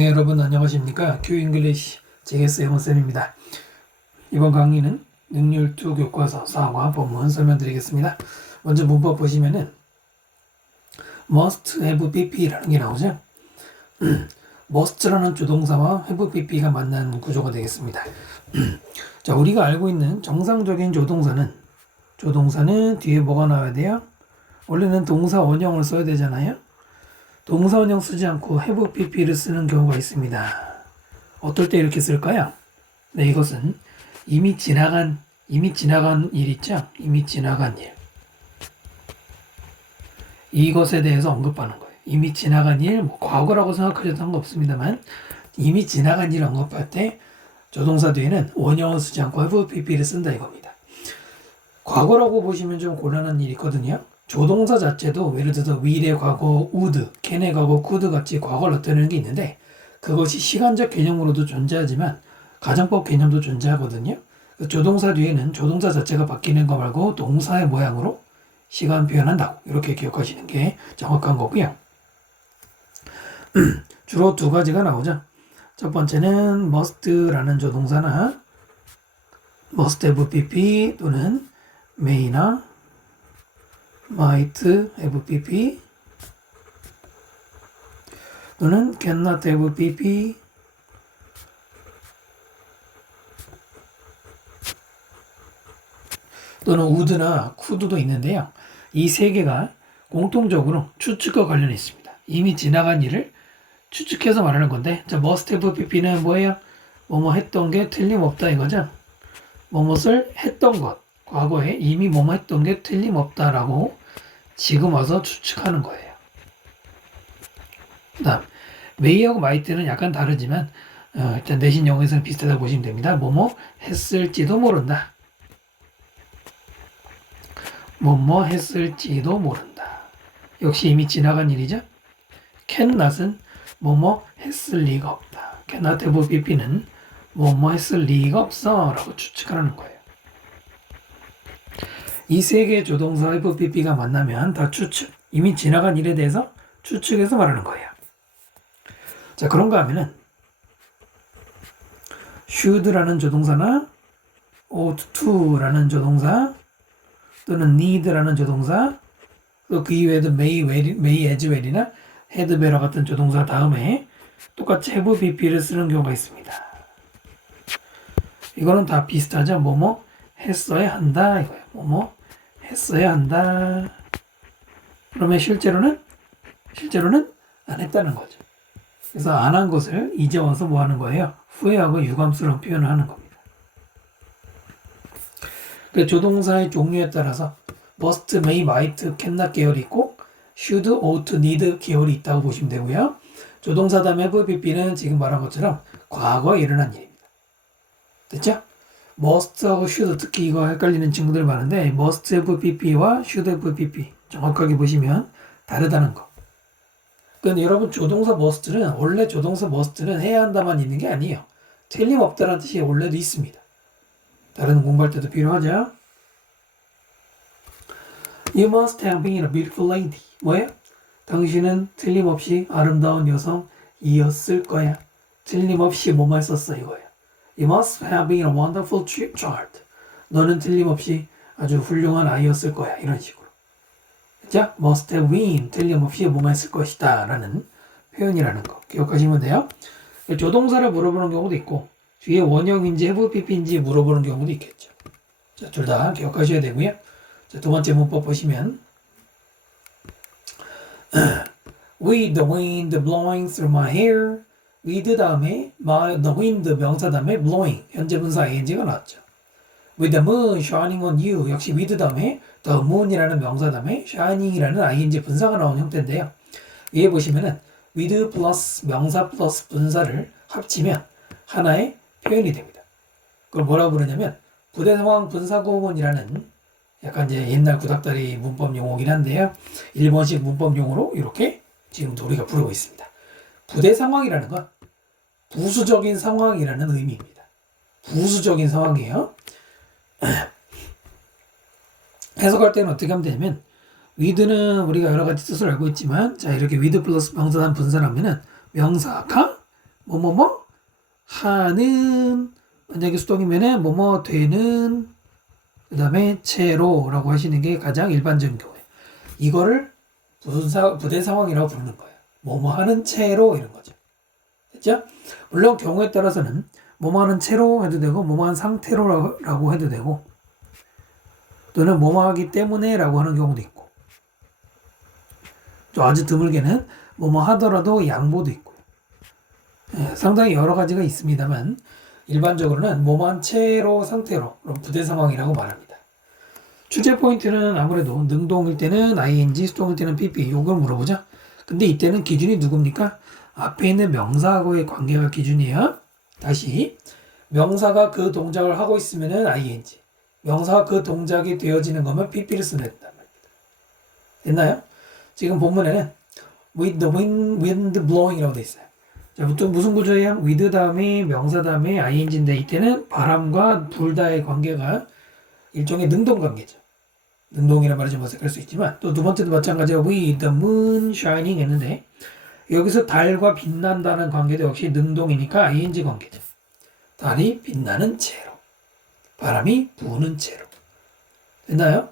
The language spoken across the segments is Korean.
네, 여러분 안녕하십니까? 큐잉글리시 JS 영어쌤입니다. 이번 강의는 능률2 교과서 4과 본문 설명드리겠습니다. 먼저 문법 보시면은 must have pp라는 게 나오죠. must라는 조동사와 have pp가 만난 구조가 되겠습니다. 자, 우리가 알고 있는 정상적인 조동사는 뒤에 뭐가 나와야 돼요? 원래는 동사 원형을 써야 되잖아요. 동사 원형 쓰지 않고 have pp를 쓰는 경우가 있습니다. 어떨 때 이렇게 쓸까요? 네, 이것은 이미 지나간 일 있죠? 이미 지나간 일. 이것에 대해서 언급하는 거예요. 이미 지나간 일, 과거라고 생각하셔도 상관없습니다만 이미 지나간 일을 언급할 때 조동사 뒤에는 원형을 쓰지 않고 have pp를 쓴다 이겁니다. 과거라고 보시면 좀 곤란한 일이 있거든요. 조동사 자체도 예를 들어서 will의 과거 would, can의 과거 could 같이 과거를 나타내는 게 있는데 그것이 시간적 개념으로도 존재하지만 가정법 개념도 존재하거든요. 조동사 뒤에는 조동사 자체가 바뀌는 거 말고 동사의 모양으로 시간 표현한다고 이렇게 기억하시는 게 정확한 거고요. 주로 두 가지가 나오죠. 첫 번째는 must라는 조동사나 must have pp 또는 may나 might have pp 또는 cannot have pp 또는 would나 could도 있는데요. 이 세 개가 공통적으로 추측과 관련이 있습니다. 이미 지나간 일을 추측해서 말하는 건데, 자, must have pp는 뭐예요? 뭐뭐 했던 게 틀림없다 이거죠. 뭐뭇을 했던 것, 과거에 이미 뭐뭐 했던 게 틀림없다라고 지금 와서 추측하는 거예요. 그 다음 may하고 might는 약간 다르지만 일단 내신 영어에서는 비슷하다고 보시면 됩니다. 뭐뭐 했을지도 모른다. 뭐뭐 했을지도 모른다. 역시 이미 지나간 일이죠. cannot은 뭐뭐 했을 리가 없다. cannot have pp는 뭐뭐 했을 리가 없어 라고 추측하는 거예요. 이 세 개의 조동사 have pp가 만나면 다 추측, 이미 지나간 일에 대해서 추측해서 말하는 거예요. 자, 그런가 하면은 should라는 조동사나 ought to라는 조동사 또는 need라는 조동사 또 그 이외에도 may as well이나 had better 같은 조동사 다음에 똑같이 have pp를 쓰는 경우가 있습니다. 이거는 다 비슷하죠. 뭐뭐 했어야 한다 이거예요. 뭐뭐 했어야 한다. 그러면 실제로는 안 했다는 거죠. 그래서 안 한 것을 이제 와서 뭐 하는 거예요? 후회하고 유감스러운 표현을 하는 겁니다. 그 조동사의 종류에 따라서 must, may, might, cannot 계열이 있고 should, ought, need 계열이 있다고 보시면 되고요. 조동사 다음에 have pp는 지금 말한 것처럼 과거에 일어난 일입니다. 됐죠? must하고 should 특히 이거 헷갈리는 친구들 많은데 must have pp와 should have pp 정확하게 보시면 다르다는 거. 그런데 여러분 조동사 must는 원래 조동사 must는 해야 한다만 있는 게 아니에요. 틀림없다는 뜻이 원래도 있습니다. 다른 공부할 때도 필요하죠. You must have been a beautiful lady. 뭐예요? 당신은 틀림없이 아름다운 여성이었을 거야. 틀림없이 뭐만 썼어 이거예요. You must have been a wonderful child. 너는 틀림없이 아주 훌륭한 아이였을 거야. 이런 식으로. 자, must have been 틀림없이 뭐만 했을 것이다 라는 표현이라는 거 기억하시면 돼요. 조동사를 물어보는 경우도 있고 뒤에 원형인지 have pp인지 물어보는 경우도 있겠죠. 자, 둘 다 기억하셔야 되고요. 자, 두 번째 문법 보시면 With the wind blowing through my hair. with 다음에 the wind 명사 다음에 blowing 현재 분사 ing가 나왔죠. With the moon shining on you 역시 with 다음에 the moon이라는 명사 다음에 shining이라는 ing 분사가 나온 형태인데요. 위에 보시면은 with 플러스 명사 플러스 분사를 합치면 하나의 표현이 됩니다. 그걸 뭐라고 부르냐면 부대 상황 분사구문이라는 약간 이제 옛날 구닥다리 문법 용어긴 한데요. 일본식 문법 용어로 이렇게 지금도 우리가 부르고 있습니다. 부대 상황이라는 건 부수적인 상황이라는 의미입니다. 부수적인 상황이에요. 해석할 때는 어떻게 하면 되냐면 with는 우리가 여러 가지 뜻을 알고 있지만 자 이렇게 with 플러스 명사단 분사라면은 명사가 뭐뭐뭐 하는 만약에 수동이면은 뭐뭐 되는 그 다음에 채로라고 하시는 게 가장 일반적인 경우예요. 이거를 부대 상황이라고 부르는 거예요. 뭐뭐 하는 채로 이런 거죠. 됐죠? 물론 경우에 따라서는 뭐뭐 하는 채로 해도 되고 뭐뭐 한 상태로라고 해도 되고 또는 뭐뭐 하기 때문에 라고 하는 경우도 있고 또 아주 드물게는 뭐뭐 하더라도 양보도 있고요. 상당히 여러 가지가 있습니다만 일반적으로는 뭐뭐한 채로 상태로 부대 상황이라고 말합니다. 출제 포인트는 아무래도 능동일 때는 ing, 수동일 때는 pp 이걸 물어보자. 근데 이때는 기준이 누굽니까? 앞에 있는 명사하고의 관계가 기준이에요. 다시 명사가 그 동작을 하고 있으면은 ing, 명사가 그 동작이 되어지는 거면 pp를 쓰면 된단 말입니다. 됐나요? 지금 본문에는 with the wind blowing이라고 돼 있어요. 자, 보통 무슨 구조예요? with 다음에 명사 다음에 ing인데 이때는 바람과 불다의 관계가 일종의 능동 관계죠. 능동이라 말하지 못할 수 있지만 또 두 번째도 마찬가지로 with the moon shining 했는데 여기서 달과 빛난다는 관계도 역시 능동이니까 ing 관계죠. 달이 빛나는 채로 바람이 부는 채로 됐나요?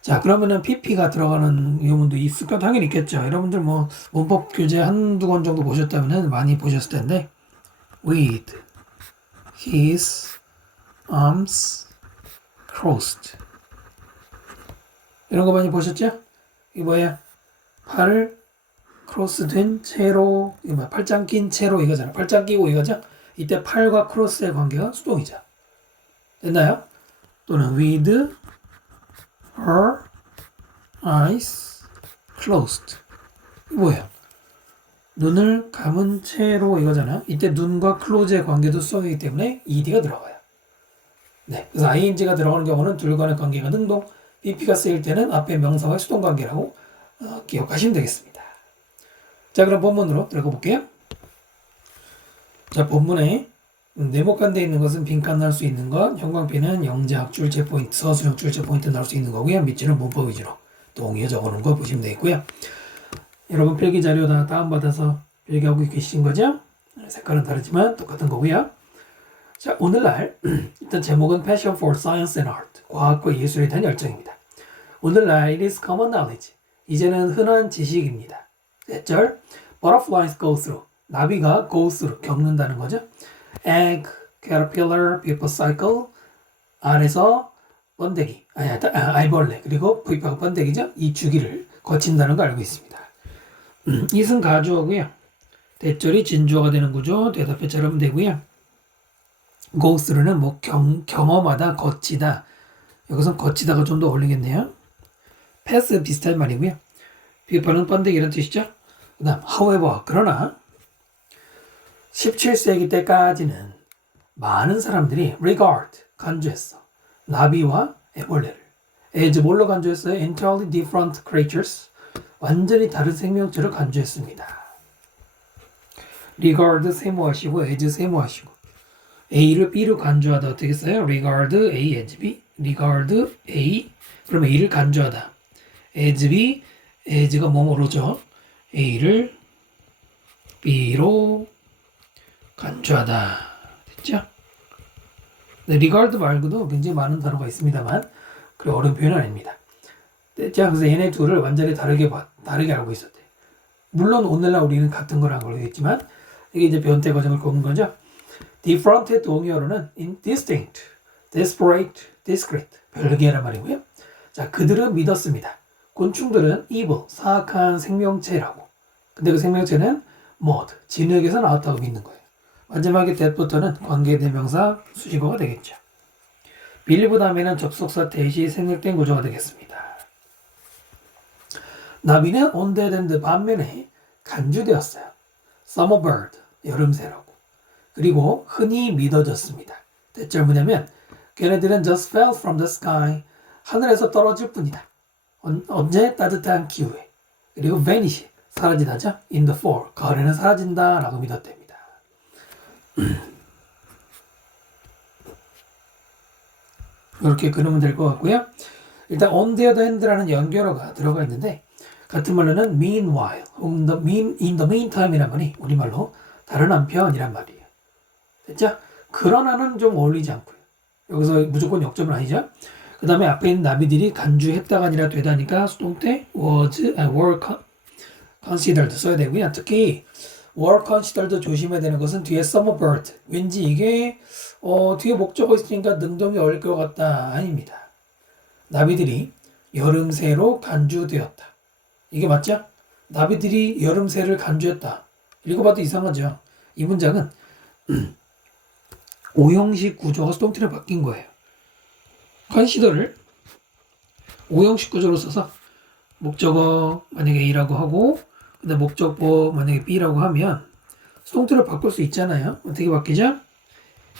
자, 그러면은 pp가 들어가는 요문도 있을까? 당연히 있겠죠. 여러분들 뭐 문법 교재 한두 권 정도 보셨다면 많이 보셨을 텐데 with his arms crossed 이런 거 많이 보셨죠? 이거 뭐야? 팔을 크로스 된 채로 팔짱 낀 채로 이거잖아. 팔짱 끼고 이거죠? 이때 팔과 크로스의 관계가 수동이죠. 됐나요? 또는 with her eyes closed. 이거 뭐예요? 눈을 감은 채로 이거잖아. 이때 눈과 close의 관계도 수동이기 때문에 ed가 들어가요. 네, 그래서 ing가 들어가는 경우는 둘 간의 관계가 능동, pp가 쓰일 때는 앞에 명사와의 수동 관계라고 기억하시면 되겠습니다. 자, 그럼 본문으로 들어가 볼게요. 자, 본문에 네모칸 돼 있는 것은 빈칸 나올 수 있는 것, 형광펜은 영작, 출제 포인트, 서술형 출제 포인트 나올 수 있는 거고요. 밑줄은 문법 위주로 동의어 적어놓은 거 보시면 되겠고요. 여러분 필기 자료 다 다운받아서 필기하고 계신 거죠? 색깔은 다르지만 똑같은 거고요. 자, 오늘날 일단 제목은 Passion for Science and Art, 과학과 예술에 대한 열정입니다. 오늘날 it is common knowledge, 이제는 흔한 지식입니다. 1절 Butterflies go through, 나비가 go through, 겪는다는 거죠. Egg, caterpillar, pupa cycle, 알에서 번데기, 알벌레, 그리고 pupa가 번데기죠. 이 주기를 거친다는 걸 알고 있습니다. 이승 가주어고요. 대절이 진주어가 되는 구조, 대답해 처럼 되고요. go through는 뭐 경험하다, 거치다. 여기서 거치다가 좀 더 어울리겠네요. pass 비슷한 말이고요. pupa는 번데기라는 뜻이죠. 그 다음 however, 그러나 17세기 때까지는 많은 사람들이 regard, 간주했어. 나비와 애벌레를. as 뭘로 간주했어요? entirely different creatures, 완전히 다른 생명체를 간주했습니다. regard 세모하시고 as 세모하시고 A를 B로 간주하다 어떻게 써요? regard A as B, regard A, 그럼 A를 간주하다. as B, as가 뭐뭐로죠? A를 B로 간주하다. 됐죠? 네, regard 말고도 굉장히 많은 단어가 있습니다만 그 어려운 표현은 아닙니다. 됐죠? 그래서 얘네 둘을 완전히 다르게 알고 있었대. 물론 오늘날 우리는 같은 걸 알고 있지만 이게 이제 변태 과정을 겪는 거죠. different의 동의어로는 indistinct, desperate, discrete, 별개란 말이고요. 자, 그들은 믿었습니다. 곤충들은 evil, 사악한 생명체라고. 근데 그 생명체는 mod, 진흙에서 나왔다고 믿는 거예요. 마지막에 that부터는 관계대명사 수식어가 되겠죠. believe 다음에는 접속사 대시 생략된 구조가 되겠습니다. 나비는 on the land 반면에 간주되었어요. summer bird, 여름새라고. 그리고 흔히 믿어졌습니다. 대체 뭐냐면 걔네들은 just fell from the sky, 하늘에서 떨어질 뿐이다. 언제? 따뜻한 기후에. 그리고 vanish, 사라지다죠. in the fall, 가을에는 사라진다 라고 믿었답니다. 이렇게 그리면 될 것 같고요. 일단 on the other hand라는 연결어가 들어가 있는데 같은 말로는 meanwhile 혹은 in the meantime이란 말이 우리말로 다른 한편이란 말이에요. 됐죠? 그러나는 좀 어울리지 않고요. 여기서 무조건 역점은 아니죠. 그 다음에 앞에 있는 나비들이 간주했다가 아니라 되다니까 수동태 were considered 써야 되고요. 특히 were considered 조심해야 되는 것은 뒤에 summer bird. 왠지 이게 뒤에 목적어 있으니까 능동이 어울릴 것 같다. 아닙니다. 나비들이 여름새로 간주되었다. 이게 맞죠? 나비들이 여름새를 간주했다. 읽어봐도 이상하죠? 이 문장은 오형식 구조가 수동태로 바뀐 거예요. consider를 오형식 구조로 써서 목적어 만약에 A라고 하고 근데 목적어 만약에 B라고 하면 수동태로 바꿀 수 있잖아요. 어떻게 바뀌죠?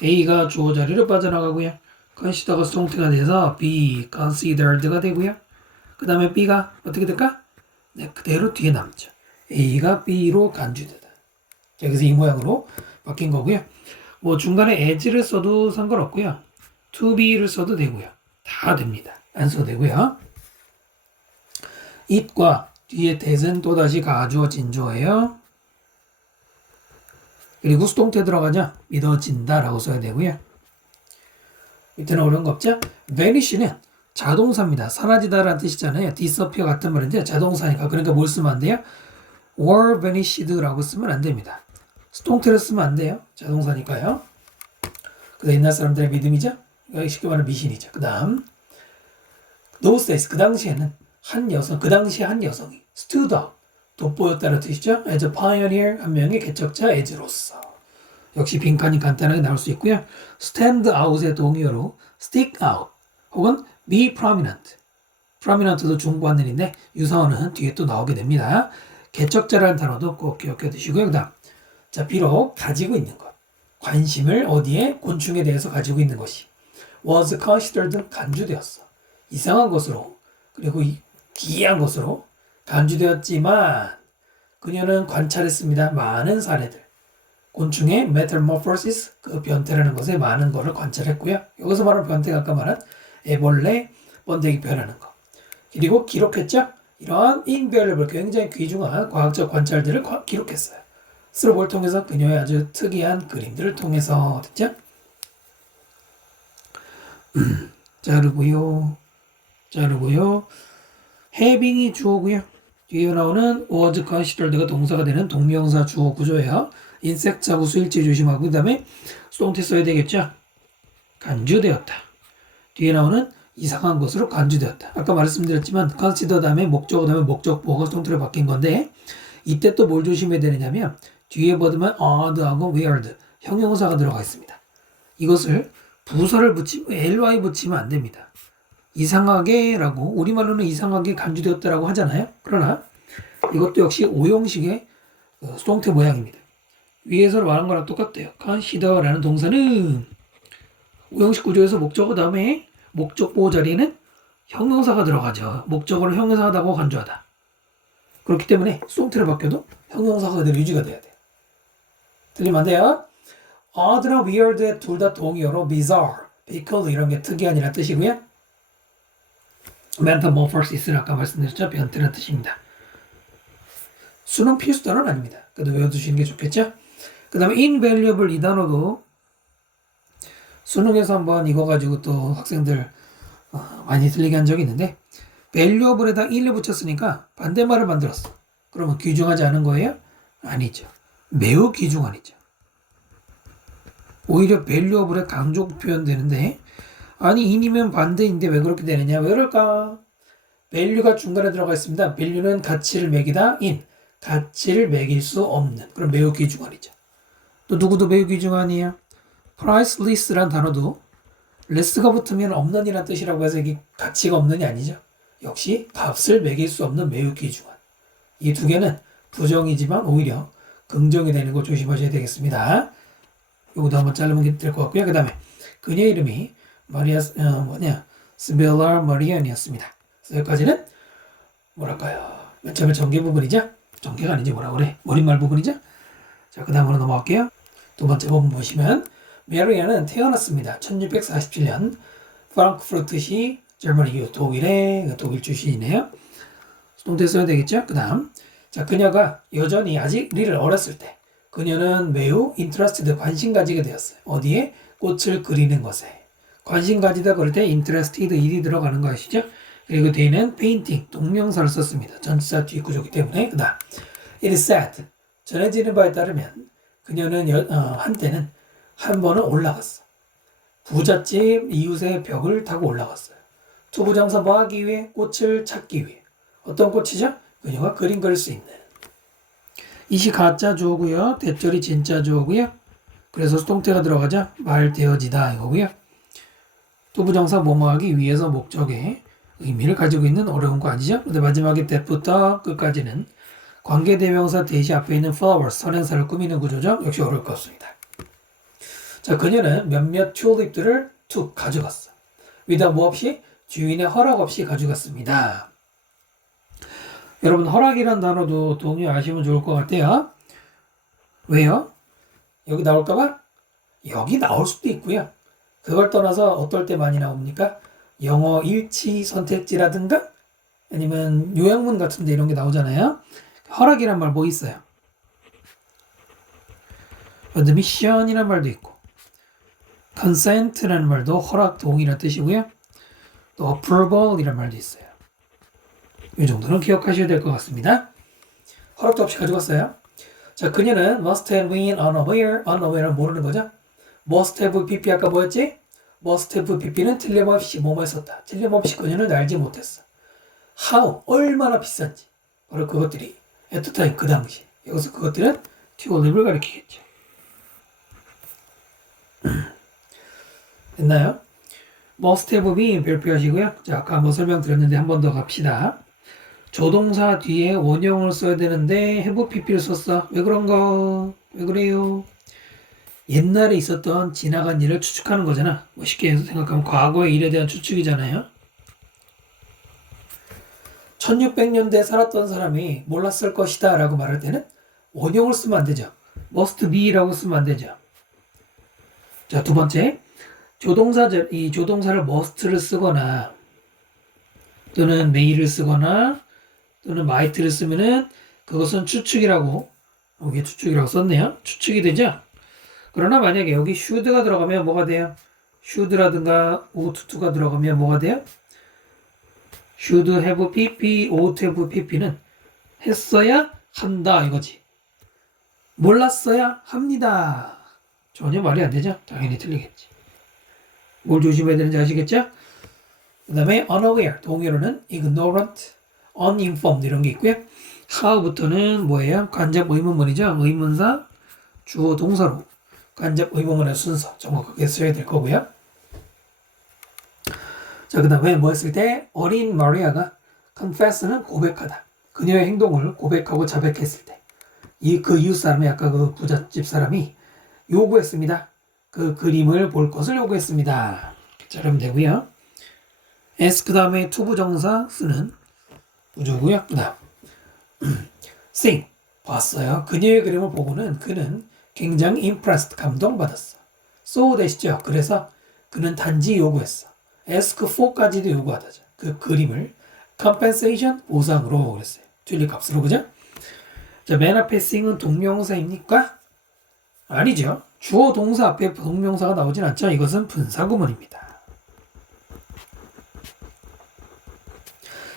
A가 주어 자리로 빠져나가고요. consider가 수동태가 돼서 be considered가 되고요. 그 다음에 B가 어떻게 될까? 네, 그대로 뒤에 남죠. A가 B로 간주되다. 여기서 이 모양으로 바뀐 거고요. 뭐 중간에 as를 써도 상관없고요. to be를 써도 되고요. 다 됩니다. 안 써도 되고요. it과 뒤에 that은 또다시 가주어 진주어예요. 그리고 수동태 들어가죠. 믿어진다 라고 써야 되고요. 밑에는 어려운 거 없죠? vanish는 자동사입니다. 사라지다 라는 뜻이잖아요. disappear 같은 말인데 자동사니까. 그러니까 뭘 쓰면 안 돼요? were vanished 라고 쓰면 안 됩니다. 수동태를 쓰면 안 돼요. 자동사니까요. 그 옛날 사람들의 믿음이죠. 쉽게 말하면 미신이죠. 그 다음 those days 그 당시에는 한 여성 그 당시에 한 여성이 stood up 돋보였다는 뜻이죠. as a pioneer 한 명의 개척자 as로서 역시 빈칸이 간단하게 나올 수 있고요. stand out의 동의어로 stick out 혹은 be prominent prominent도 중관문인데 유사어는 뒤에 또 나오게 됩니다. 개척자라는 단어도 꼭 기억해 두시고요. 그 다음 자 비록 가지고 있는 것 관심을 어디에 곤충에 대해서 가지고 있는 것이 was considered 간주되었어. 이상한 것으로 그리고 기이한 것으로 간주되었지만 그녀는 관찰했습니다. 많은 사례들 곤충의 metamorphosis 그 변태라는 것에 많은 것을 관찰했고요. 여기서 말하는 변태가 아까 말한 애벌레 번데기 변하는 거 그리고 기록했죠. 이러한 invaluable 굉장히 귀중한 과학적 관찰들을 기록했어요. 스스로 뭘 통해서 그녀의 아주 특이한 그림들을 통해서 됐죠? 자르고요. having이 주어고요. 뒤에 나오는 was considered가 동사가 되는 동명사 주어 구조예요. 인섹트하고 수일치 조심하고 그 다음에 수동태 써야 되겠죠. 간주되었다. 뒤에 나오는 이상한 것으로 간주되었다. 아까 말씀드렸지만 consider 다음에 목적어 다음에 목적보어가 수동태로 바뀐 건데 이때 또 뭘 조심해야 되느냐면 뒤에 받으면 odd하고 weird 형용사가 들어가 있습니다. 이것을 부사를 붙이면 ly 붙이면 안 됩니다. 이상하게 라고 우리말로는 이상하게 간주되었다라고 하잖아요. 그러나 이것도 역시 오형식의 수동태 모양입니다. 위에서 말한 거랑 똑같대요. consider라는 동사는 오형식 구조에서 목적어 다음에 목적보호 자리에는 형용사가 들어가죠. 목적어를 형용사하다고 간주하다. 그렇기 때문에 수동태로 바뀌어도 형용사가 그대로 유지가 돼야 돼요. 틀리면 안 돼요. odd나 weird의 둘 다 동의어로 bizarre, peculiar 이런 게 특이한이라는 뜻이고요. metamorphosis는 아까 말씀드렸죠. 변태라는 뜻입니다. 수능 필수 단어는 아닙니다. 그래도 외워두시는 게 좋겠죠. 그 다음에 invaluable 이 단어도 수능에서 한번 이거 가지고 또 학생들 많이 틀리게 한 적이 있는데 valuable에다 in을 붙였으니까 반대말을 만들었어. 그러면 귀중하지 않은 거예요? 아니죠. 매우 귀중한이죠. 오히려 valuable에 강조 표현되는데 아니 in이면 반대인데 왜 그렇게 되느냐? 왜 그럴까? value가 중간에 들어가 있습니다. value는 가치를 매기다 in 가치를 매길 수 없는 그럼 매우 귀중한이죠. 또 누구도 매우 귀중한이에요. priceless란 단어도 less가 붙으면 없는이라는 뜻이라고 해서 이게 가치가 없는이 아니죠. 역시 값을 매길 수 없는 매우 귀중한 이 두 개는 부정이지만 오히려 긍정이 되는 거 조심하셔야 되겠습니다. 이것도 한번 자르면 될 것 같고요. 그 다음에 그녀 이름이 마리아 스벨라 마리안이었습니다. 여기까지는 뭐랄까요? 맨 처음에 전개 부분이죠. 전개가 아니지 뭐라 그래? 머릿말 부분이죠. 자, 그 다음으로 넘어갈게요. 두 번째 부분 보시면 메리안은 태어났습니다. 1647년 프랑크푸르트시 저머니 독일 출신이네요. 수동태 써야 되겠죠? 그 다음. 자, 그녀가 여전히 아직 리를 어렸을 때 그녀는 매우 interested, 관심 가지게 되었어요. 어디에? 꽃을 그리는 것에. 관심 가지다 그럴 때 interested, 일이 들어가는 거 아시죠? 그리고 뒤에는 painting, 동명사를 썼습니다. 전치사 뒷구조기 때문에. 그 다음. It is said. 전해지는 바에 따르면 그녀는 한때는 한 번은 올라갔어. 부잣집 이웃의 벽을 타고 올라갔어요. 투부정사 뭐 하기 위해? 꽃을 찾기 위해. 어떤 꽃이죠? 그녀가 그림 그릴 수 있는. 이시 가짜 주어고요. 대절이 진짜 주어고요. 그래서 수동태가 들어가자 말되어지다 이거고요. 투부정사 뭐뭐 하기 위해서 목적의 의미를 가지고 있는 어려운 거 아니죠? 근데 마지막에 that부터 끝까지는 관계대명사 대시 앞에 있는 flowers, 선행사를 꾸미는 구조죠. 역시 어려울 것 같습니다. 자, 그녀는 몇몇 튤립들을 툭 가져갔어. without 뭐 없이? 주인의 허락 없이 가져갔습니다. 여러분 허락이란 단어도 동의 아시면 좋을 것 같아요. 왜요? 여기 나올까봐? 여기 나올 수도 있고요. 그걸 떠나서 어떨 때 많이 나옵니까? 영어 일치 선택지라든가 아니면 요약문 같은데 이런 게 나오잖아요. 허락이란 말 뭐 있어요? admission이란 말도 있고 consent라는 말도 허락, 동의란 뜻이고요. 또 approval이란 말도 있어요. 이 정도는 기억하셔야 될 것 같습니다. 허락도 없이 가져갔어요. 자, 그녀는 must have been unaware, unaware는 모르는 거죠. must have pp 아까 뭐였지? must have pp는 틀림없이 뭐뭐 했었다. 틀림없이 그녀는 알지 못했어. how, 얼마나 비싼지. 바로 그것들이 at the time, 그 당시. 여기서 그것들은 튤립을 가리키겠죠. 됐나요? must have been 별표하시고요. 자, 아까 한번 설명드렸는데 한 번 더 갑시다. 조동사 뒤에 원형을 써야 되는데 have pp를 썼어. 왜 그런가? 왜 그래요? 옛날에 있었던 지나간 일을 추측하는 거잖아. 뭐 쉽게 생각하면 과거의 일에 대한 추측이잖아요. 1600년대에 살았던 사람이 몰랐을 것이다 라고 말할 때는 원형을 쓰면 안 되죠. must be라고 쓰면 안 되죠. 자, 두 번째. 이 조동사를 must를 쓰거나 또는 may를 쓰거나 또는 might를 쓰면은 그것은 추측이라고, 여기 추측이라고 썼네요. 추측이 되죠? 그러나 만약에 여기 should가 들어가면 뭐가 돼요? should라든가 ought to가 들어가면 뭐가 돼요? should have pp, ought have pp는 했어야 한다 이거지. 몰랐어야 합니다. 전혀 말이 안 되죠? 당연히 틀리겠지. 뭘 조심해야 되는지 아시겠죠? 그 다음에 unaware, 동의어로는 ignorant, uninformed 이런 게 있고요. how부터는 뭐예요? 간접 의문문이죠. 의문사, 주어, 동사로 간접 의문문의 순서 정확하게 써야 될 거고요. 자, 그 다음에 뭐 했을 때 어린 마리아가 confess는 고백하다. 그녀의 행동을 고백하고 자백했을 때 그 이웃 사람이 아까 그 부잣집 사람이 요구했습니다. 그 그림을 볼 것을 요구했습니다. 자, 그러면 되고요. S 그 다음에 투부정사 쓰는 구조고요. 그 다음 sing 봤어요. 그녀의 그림을 보고는 그는 굉장히 impressed 감동받았어. so 되시죠? 그래서 그는 단지 요구했어. ask for까지도 요구하다죠. 그 그림을 compensation 보상으로 그랬어요. 튤립 값으로 그죠? 자, 맨 앞에 sing은 동명사입니까? 아니죠. 주어 동사 앞에 동명사가 나오진 않죠. 이것은 분사구문입니다.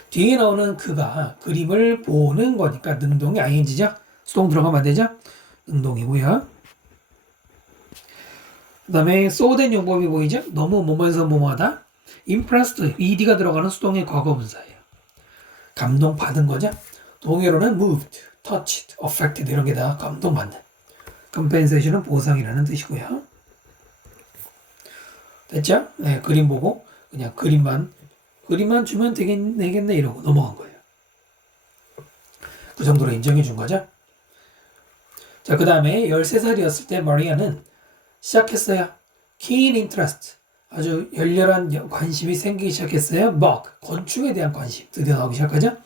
뒤에 나오는 그가 그림을 보는 거니까 능동이 ing죠. 수동 들어가면 안 되죠. 능동이고요. 그 다음에 so된 용법이 보이죠. 너무 뭐뭐해서 뭐뭐하다. impressed, ed가 들어가는 수동의 과거분사예요. 감동받은 거죠. 동의어로는 moved, touched, affected 이런 게 다 감동받는. compensation은 보상이라는 뜻이고요. 됐죠? 네, 그림 보고 그냥 그림만 주면 되겠네 이러고 넘어간 거예요. 그 정도로 인정해 준 거죠. 자, 그 다음에 13살이었을 때 마리아는 시작했어요. keen interest, 아주 열렬한 관심이 생기기 시작했어요. bug, 건축에 대한 관심 드디어 나오기 시작하죠.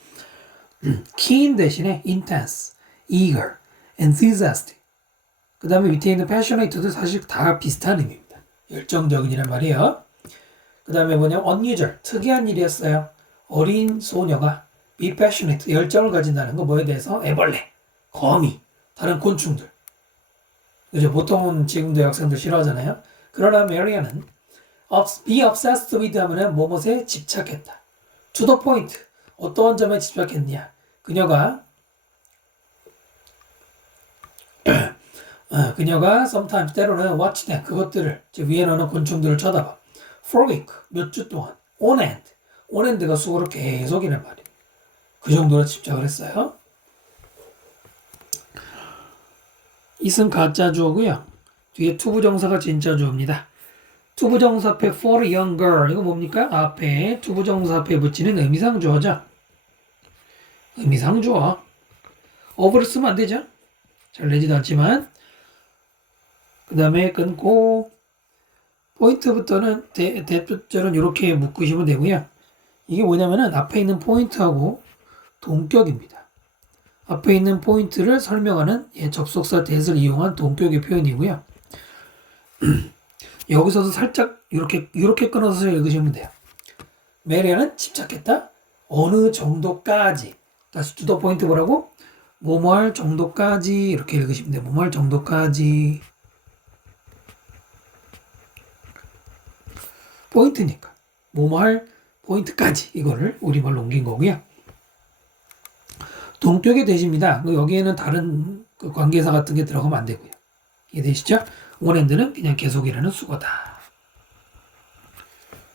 keen 대신에 intense, eager, enthusiastic. 그 다음에 밑에 있는 passionate도 사실 다 비슷한 의미입니다. 열정적인이란 말이에요. 그 다음에 뭐냐면 unusual, 특이한 일이었어요. 어린 소녀가 be passionate, 열정을 가진다는 거 뭐에 대해서? 애벌레, 거미, 다른 곤충들. 그죠? 보통은 지금도 학생들 싫어하잖아요. 그러나 메리아는 be obsessed with 하면은 뭐뭐에 집착했다. to the point, 어떠한 점에 집착했냐? 그녀가 sometimes 때로는 watch them, 그것들을, 즉 위에 나오는 곤충들을 쳐다봐. for a week, 몇 주 동안, on end가 수고로 계속이란 말이에요. 그 정도로 집착을 했어요. it은 가짜 주어고요. 뒤에 투부정사가 진짜 주어입니다. 투부정사 앞에 for a young girl, 이거 뭡니까? 앞에 투부정사 앞에 붙이는 의미상 주어죠. 의미상 주어. of를 쓰면 안 되죠. 잘 내지도 않지만. 그 다음에 끊고 포인트부터는 대표절은 이렇게 묶으시면 되고요. 이게 뭐냐면은 앞에 있는 포인트하고 동격입니다. 앞에 있는 포인트를 설명하는 접속사 that을 이용한 동격의 표현이고요. 여기서도 살짝 이렇게 끊어서 읽으시면 돼요. 메리아는 집착했다. 어느 정도까지. 다시 to the point 뭐라고? 뭐뭐할 정도까지 이렇게 읽으시면 돼요. 뭐뭐할 정도까지. 포인트니까. 뭐뭐할 포인트까지 이거를 우리말로 옮긴 거고요. 동격의 대시입니다. 여기에는 다른 관계사 같은 게 들어가면 안 되고요. 이해되시죠? 원핸드는 그냥 계속이라는 수거다.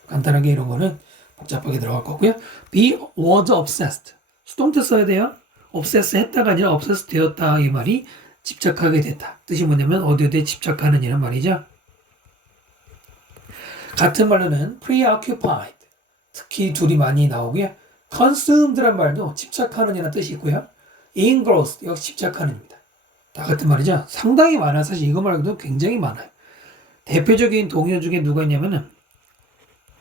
간단하게 이런 거는 복잡하게 들어갈 거고요. be was obsessed. 수동태 써야 돼요. obsess 했다가 아니라 obsess 되었다. 이 말이 집착하게 됐다. 뜻이 뭐냐면 어디에 집착하는 이란 말이죠. 같은 말로는 preoccupied. 특히 둘이 많이 나오고요. consumed란 말도 집착하는 이라는 뜻이 있고요. engrossed 역시 집착하는입니다. 다 같은 말이죠. 상당히 많아요. 사실 이거 말고도 굉장히 많아요. 대표적인 동요 중에 누가 있냐면은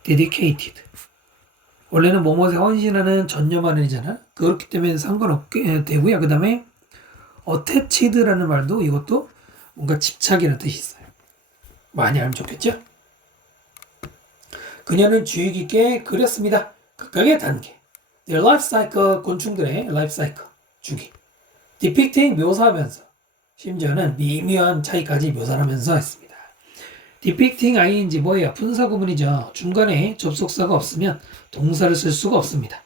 dedicated. 원래는 뭐뭐에 헌신하는 전념하는 이잖아. 그렇기 때문에 상관없게 되고요. 그 다음에 attached라는 말도 이것도 뭔가 집착이라는 뜻이 있어요. 많이 알면 좋겠죠? 그녀는 주의 깊게 그렸습니다. 각각의 단계. Their life cycle, 곤충들의 life cycle, 주기. depicting, 묘사하면서. 심지어는 미묘한 차이까지 묘사하면서 했습니다. depicting ing 뭐예요? 분사구문이죠. 중간에 접속사가 없으면 동사를 쓸 수가 없습니다.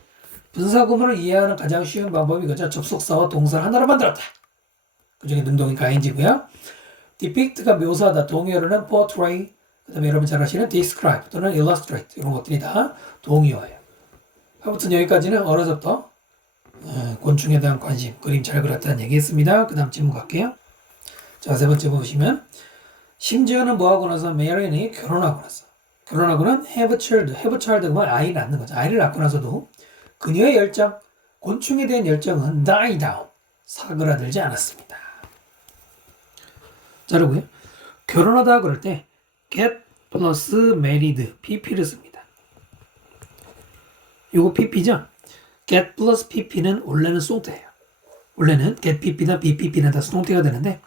분사구문을 이해하는 가장 쉬운 방법이 그죠? 접속사와 동사를 하나로 만들었다. 그 중에 능동이니까 ing고요. depict가 묘사하다. 동의어로는 portray, 그 다음에 여러분 잘 아시는 describe 또는 illustrate 이런 것들이 다 동의어예요. 아무튼 여기까지는 어려서부터 곤충에 대한 관심, 그림 잘 그렸다는 얘기했습니다. 그 다음 질문 갈게요. 자, 세 번째 보시면 심지어는 뭐하고 나서 메리안이 결혼하고 나서 결혼하고는 have a child 그러면 아이를 낳는 거죠. 아이를 낳고 나서도 그녀의 열정, 곤충에 대한 열정은 die down, 사그라들지 않았습니다. 자르고요. 결혼하다 그럴 때 get plus married, pp를 씁니다. 요거 pp죠? get plus pp는 원래는 수동태예요. 원래는 get pp나 bpp는 다 수동태가 되는데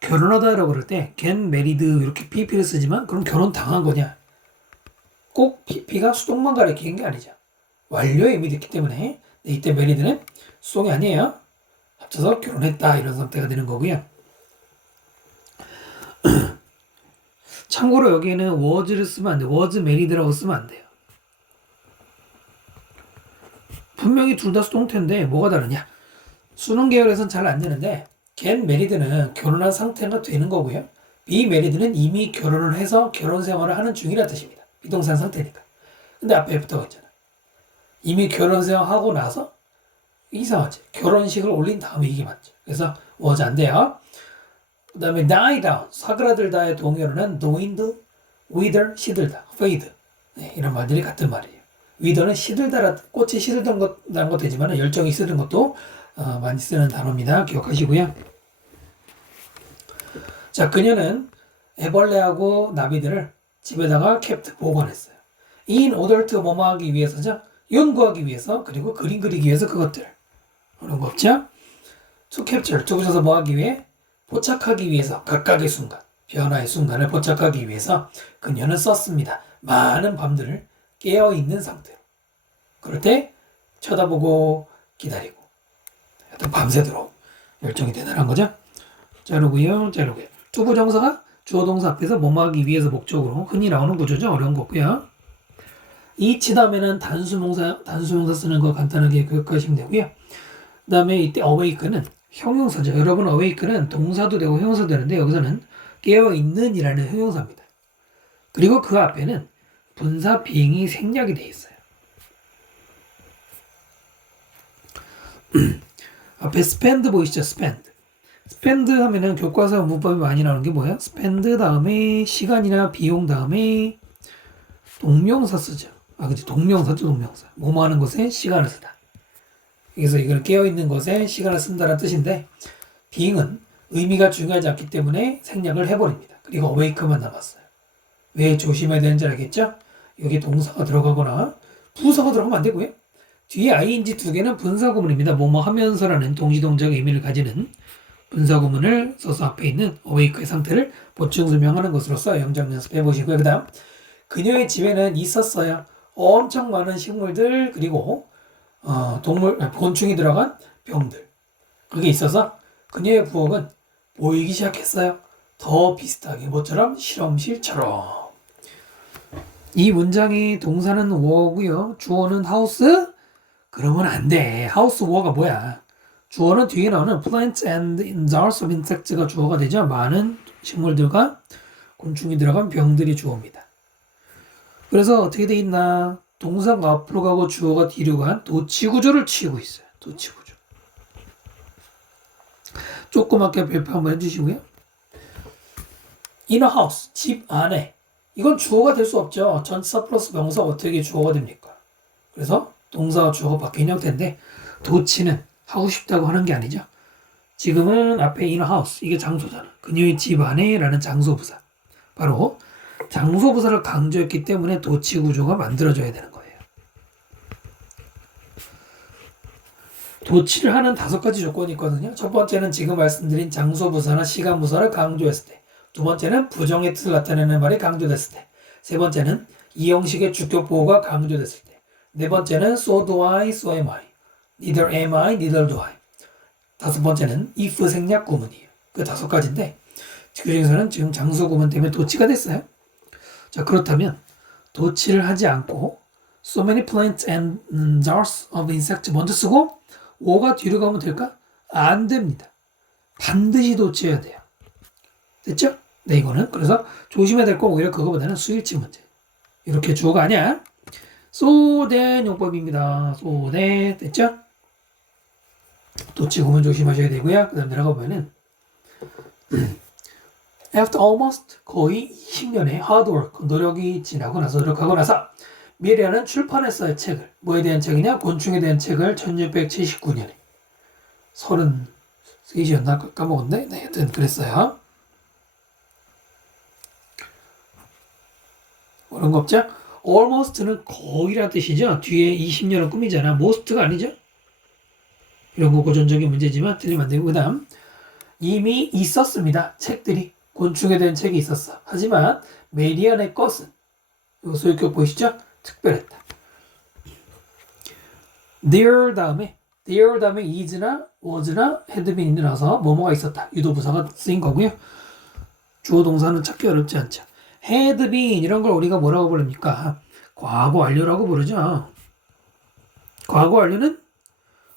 결혼하다라고 그럴 때 get married 이렇게 pp를 쓰지만 그럼 결혼 당한 거냐? 꼭 pp가 수동만 가리키는 게 아니죠. 완료의 의미도 있기 때문에 이때 married는 수동이 아니에요. 합쳐서 결혼했다 이런 상태가 되는 거고요. 참고로 여기에는 was를 쓰면 안 돼요. was married라고 쓰면 안 돼요. 분명히 둘 다 수동태인데 뭐가 다르냐? 수능 계열에서는 잘 안 되는데 get married는 결혼한 상태가 되는 거고요. be married는 이미 결혼을 해서 결혼 생활을 하는 중이라는 뜻입니다. 비동산 상태니까. 근데 앞에 붙어 있잖아. 이미 결혼 생활하고 나서 이상하지. 결혼식을 올린 다음에 이게 맞죠. 그래서 was 안 돼요. 그 다음에 die down, 사그라들다의 동의어로는 wind, wither, 시들다, fade. 네, 이런 말들이 같은 말이에요. wither는 시들다라, 꽃이 시들던 것도 되지만 열정이 시든 것도 많이 쓰는 단어입니다. 기억하시고요. 자, 그녀는 애벌레하고 나비들을 집에다가 kept, 보관했어요. in order to 뭐뭐 하기 위해서죠. 연구하기 위해서, 그리고 그림 그리기 위해서 그것들. 그런 거 없죠? to capture, 두 붙여서 뭐 하기 위해? 포착하기 위해서, 각각의 순간, 변화의 순간을 포착하기 위해서 그녀는 썼습니다. 많은 밤들을 깨어있는 상태로. 그럴 때 쳐다보고 기다리고. 하여튼 밤새도록 열정이 대단한 거죠. 자르고요. 투부정사가 주어 동사 앞에서 뭐뭐 하기 위해서 목적으로 흔히 나오는 구조죠. 어려운 거 없고요. each 다음에는 단수명사 쓰는 거 간단하게 기억하시면 되고요. 그 다음에 이때 awake는 형용사죠. 여러분 awake는 동사도 되고 형용사도 되는데 여기서는 깨어있는 이라는 형용사입니다. 그리고 그 앞에는 분사 비행이 생략이 되어 있어요. 앞에 spend 보이시죠? spend 하면은 교과서 문법이 많이 나오는 게 뭐예요? spend 다음에 시간이나 비용 다음에 동명사 쓰죠. 그치. 동명사죠. 뭐뭐 하는 것에 시간을 쓰다. 그래서 이걸 깨어있는 것에 시간을 쓴다는 뜻인데 being은 의미가 중요하지 않기 때문에 생략을 해버립니다. 그리고 awake만 남았어요. 왜 조심해야 되는지 알겠죠? 여기 동사가 들어가거나 부사가 들어가면 안 되고요. 뒤에 ing 두 개는 분사구문입니다. 뭐뭐 하면서라는 동시동작 의미를 가지는 분사구문을 써서 앞에 있는 awake의 상태를 보충 설명하는 것으로서 영작 연습해 보시고요. 그 다음 그녀의 집에는 있었어요. 엄청 많은 식물들 그리고 곤충이 들어간 병들. 그게 있어서 그녀의 부엌은 보이기 시작했어요. 더 비슷하게 뭐처럼 실험실처럼. 이 문장의 동사는 war고요. 주어는 house? 그러면 안 돼. house war가 뭐야? 주어는 뒤에 나오는 plants and jars of insects가 주어가 되죠. 많은 식물들과 곤충이 들어간 병들이 주어입니다. 그래서 어떻게 돼 있나? 동사가 앞으로 가고 주어가 뒤로 간 도치구조를 취하고 있어요. 도치구조. 조그맣게 발표 한번 해주시고요. in a house, 집 안에. 이건 주어가 될 수 없죠. 전치사 플러스 명사 어떻게 주어가 됩니까? 그래서 동사와 주어가 바뀐 형태인데 도치는 하고 싶다고 하는 게 아니죠. 지금은 앞에 in a house, 이게 장소잖아. 그녀의 집 안에 라는 장소부사. 바로 장소부사를 강조했기 때문에 도치 구조가 만들어져야 되는 거예요. 도치를 하는 5가지 조건이 있거든요. 첫 번째는 지금 말씀드린 장소부사나 시간부사를 강조했을 때. 두 번째는 부정의 뜻을 나타내는 말이 강조됐을 때. 세 번째는 이 형식의 주격 보호가 강조됐을 때. 네 번째는 so do I, so am I. neither am I, neither do I. 다섯 번째는 if 생략 구문이에요. 그 5가지인데 그 중에서는 지금 장소 구문 때문에 도치가 됐어요. 자, 그렇다면 도치를 하지 않고 so many plants and jars of insects 먼저 쓰고 5가 뒤로 가면 될까? 안 됩니다. 반드시 도치해야 돼요. 됐죠? 네, 이거는 그래서 조심해야 될 건 오히려 그거보다는 수일치 문제. 이렇게 주어가 아니야. so then 용법입니다. so that 됐죠? 도치 구문 조심하셔야 되고요. 그 다음 내려가 보면은 After almost 거의 20년의 hard work, 노력이 지나고 나서 노력하고 나서 미리아는 출판했어요. 책을. 뭐에 대한 책이냐? 곤충에 대한 책을 1679년에 33이었나? 까먹었네. 네, 하여튼 그랬어요. 그런 거 없죠? almost는 거의란 뜻이죠. 뒤에 20년은 꿈이잖아. most가 아니죠? 이런 거 고전적인 문제지만 틀리면 안 되고. 그 다음 이미 있었습니다. 책들이. 곤충에 대한 책이 있었어. 하지만 메리안의 것은 이거 소유격 보이시죠? 특별했다. there 다음에 is나 was나 had been이 나서 뭐뭐가 있었다. 유도부사가 쓰인 거고요. 주어 동사는 찾기 어렵지 않죠. had been 이런 걸 우리가 뭐라고 부릅니까? 과거 완료라고 부르죠. 과거 완료는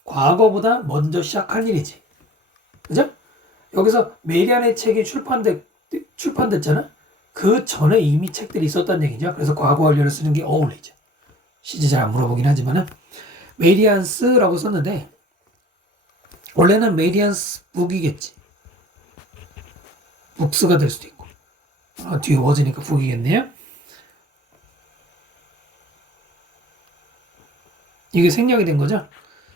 과거보다 먼저 시작한 일이지. 그죠? 여기서 메리안의 책이 출판됐잖아. 그 전에 이미 책들이 있었다는 얘기죠. 그래서 과거 완료를 쓰는 게 어울리죠. 시제 잘 안 물어보긴 하지만은 메리안스라고 썼는데 원래는 메리안스 북이겠지. 북스가 될 수도 있고. 뒤에 워즈니까 북이겠네요. 이게 생략이 된 거죠.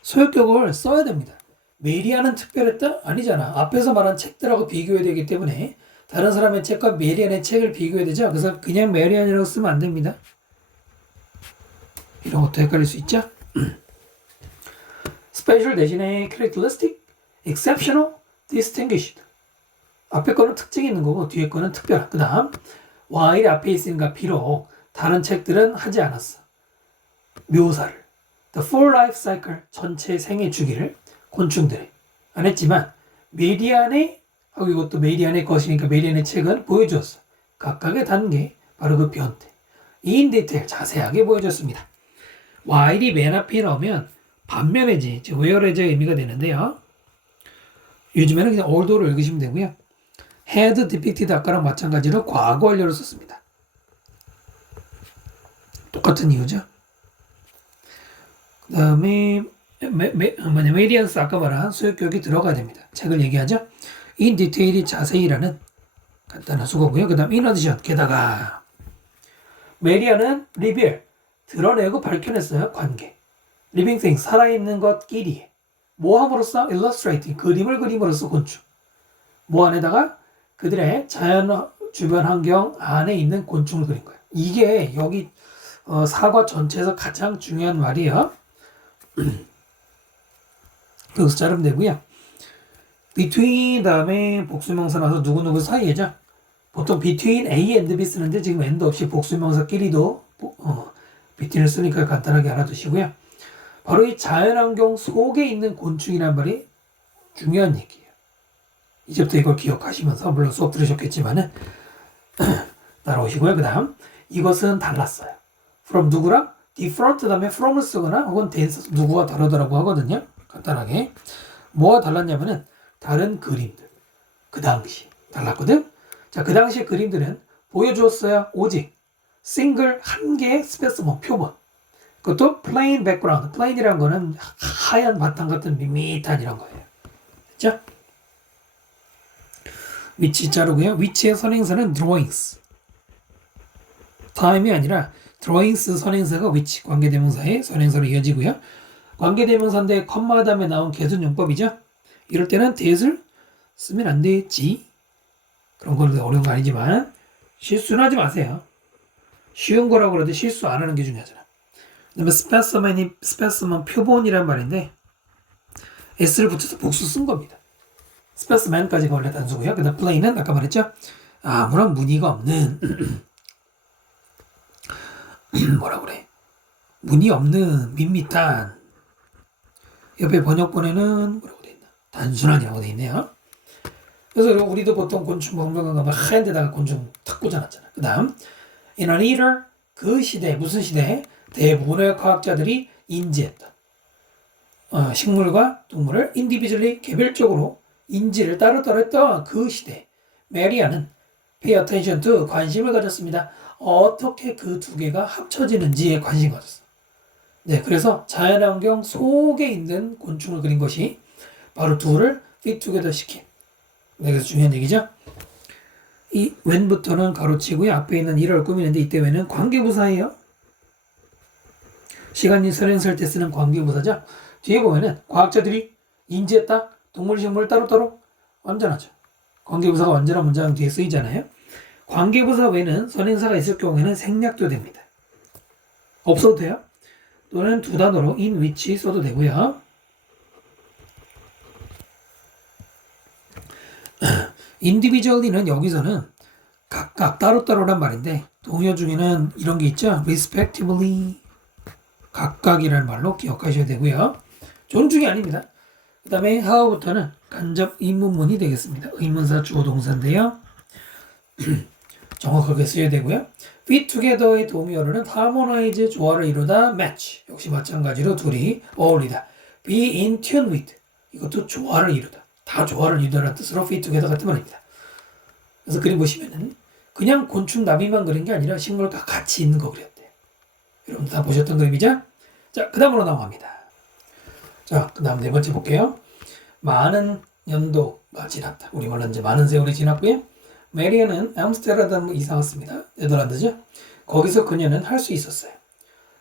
소유격을 써야 됩니다. 메리안은 특별했다? 아니잖아. 앞에서 말한 책들하고 비교해야 되기 때문에 다른 사람의 책과 메리안의 책을 비교해야 되죠. 그래서 그냥 메리안이라고 쓰면 안 됩니다. 이런 것도 헷갈릴 수 있죠. special 대신에 characteristic, exceptional, distinguished. 앞에 거는 특징이 있는 거고 뒤에 거는 특별한. 그 다음 while 앞에 있으니까 비록 다른 책들은 하지 않았어. 묘사를. the full life cycle 전체 생애 주기를 곤충들이 안 했지만 메디안의 하고 이것도 메디안의 것이니까 메디안의 책은 보여주었어. 각각의 단계 바로 그 변태 in detail 자세하게 보여줬습니다. while이 맨 앞에 나오면 반면에지 whereas의 의미가 되는데요. 요즘에는 그냥 older를 읽으시면 되고요. had depicted 아까랑 마찬가지로 과거 완료를 썼습니다. 똑같은 이유죠. 그 다음에 메디안스 아까 말한 수요교육이 들어가야 됩니다. 책을 얘기하죠. in detail이 자세히라는 간단한 수거고요. 그 다음 in addition 게다가 메디안은 reveal 드러내고 밝혀냈어요. 관계 living things 살아있는 것끼리 뭐 함으로써 illustrate 그림을 그림으로써 곤충 뭐 안에다가 그들의 자연 주변 환경 안에 있는 곤충을 그린 거예요. 이게 여기 사과 전체에서 가장 중요한 말이에요. 여기서 자르면 되고요. between 다음에 복수명사 나와서 누구누구 사이에죠. 보통 between A and B 쓰는데 지금 and 없이 복수명사끼리도 between을 쓰니까 간단하게 알아두시고요. 바로 이 자연환경 속에 있는 곤충이란 말이 중요한 얘기예요. 이제부터 이걸 기억하시면서 물론 수업 들으셨겠지만은 따라오시고요. 그 다음 이것은 달랐어요. from 누구랑 different 다음에 from을 쓰거나 혹은 than 누구와 다르더라고 하거든요. 간단하게 뭐가 달랐냐면은 다른 그림들 그 당시 달랐거든. 자, 그 당시 그림들은 보여주었어요. 오직 싱글 한 개의 스페시먼 표본 그것도 plain background plain이란 거는 하얀 바탕 같은 밋밋한 이런 거예요. 그렇죠? 위치 자르고요. 위치의 선행사는 drawings time이 아니라 drawings 선행사가 위치 관계대명사의 선행사로 이어지고요. 관계대명사인데 컴마 다음에 나온 개순용법이죠. 이럴 때는 that을 쓰면 안 되지. 그런 건 어려운 거 아니지만 실수는 하지 마세요. 쉬운 거라고 그래도 실수 안 하는 게 중요하잖아. 그 다음에 스페시먼 표본이란 말인데 s를 붙여서 복수 쓴 겁니다. 스페시먼까지가 원래 단수고요. 그 다음 plain은 아까 말했죠. 아무런 무늬가 없는 뭐라 그래 무늬 없는 밋밋한 옆에 번역본에는 뭐라고 돼 있나 단순한이라고 돼 있네요. 그래서 우리도 보통 곤충 박물관 가면 하얀 데다가 곤충 탁 꽂아놨잖아. 그 다음 in an era 그 시대 무슨 시대에 대부분의 과학자들이 인지했던 식물과 동물을 individually 개별적으로 인지를 따로따로 했던 그 시대 메리아는 pay attention to 관심을 가졌습니다. 어떻게 그 두 개가 합쳐지는지에 관심 가졌어. 네, 그래서 자연환경 속에 있는 곤충을 그린 것이 바로 둘을 fit together 시킨. 네, 그래서 중요한 얘기죠. 이 when부터는 가로치고요. 앞에 있는 일을 꾸미는데 이때 when은 관계부사예요. 시간이 선행설 때 쓰는 관계부사죠. 뒤에 보면은 과학자들이 인지했다. 동물, 식물 따로따로 완전하죠. 관계부사가 완전한 문장 뒤에 쓰이잖아요. 관계부사 외에는 선행사가 있을 경우에는 생략도 됩니다. 없어도 돼요. 또는 두 단어로 in which 써도 되고요. individually는 여기서는 각각 따로따로란 말인데 동요 중에는 이런 게 있죠. respectively 각각이라는 말로 기억하셔야 되고요. 존중이 아닙니다. 그 다음에 how부터는 간접 의문문이 되겠습니다. 의문사 주어 동사인데요. 정확하게 써야 되고요. fit together의 동의어로는 harmonize 조화를 이루다 match 역시 마찬가지로 둘이 어울리다 be in tune with 이것도 조화를 이루다 다 조화를 이루다라는 뜻으로 fit together 같은 말입니다. 그래서 그림 보시면은 그냥 곤충 나비만 그린 게 아니라 식물과 같이 있는 거 그렸대요. 여러분 다 보셨던 그림이죠? 자, 그 다음으로 넘어갑니다. 자, 그 다음 네 번째 볼게요. 많은 연도가 지났다. 우리말로 이제 많은 세월이 지났고요. 메리아는 암스테르담으로 이사 왔습니다. 네덜란드죠. 거기서 그녀는 할 수 있었어요.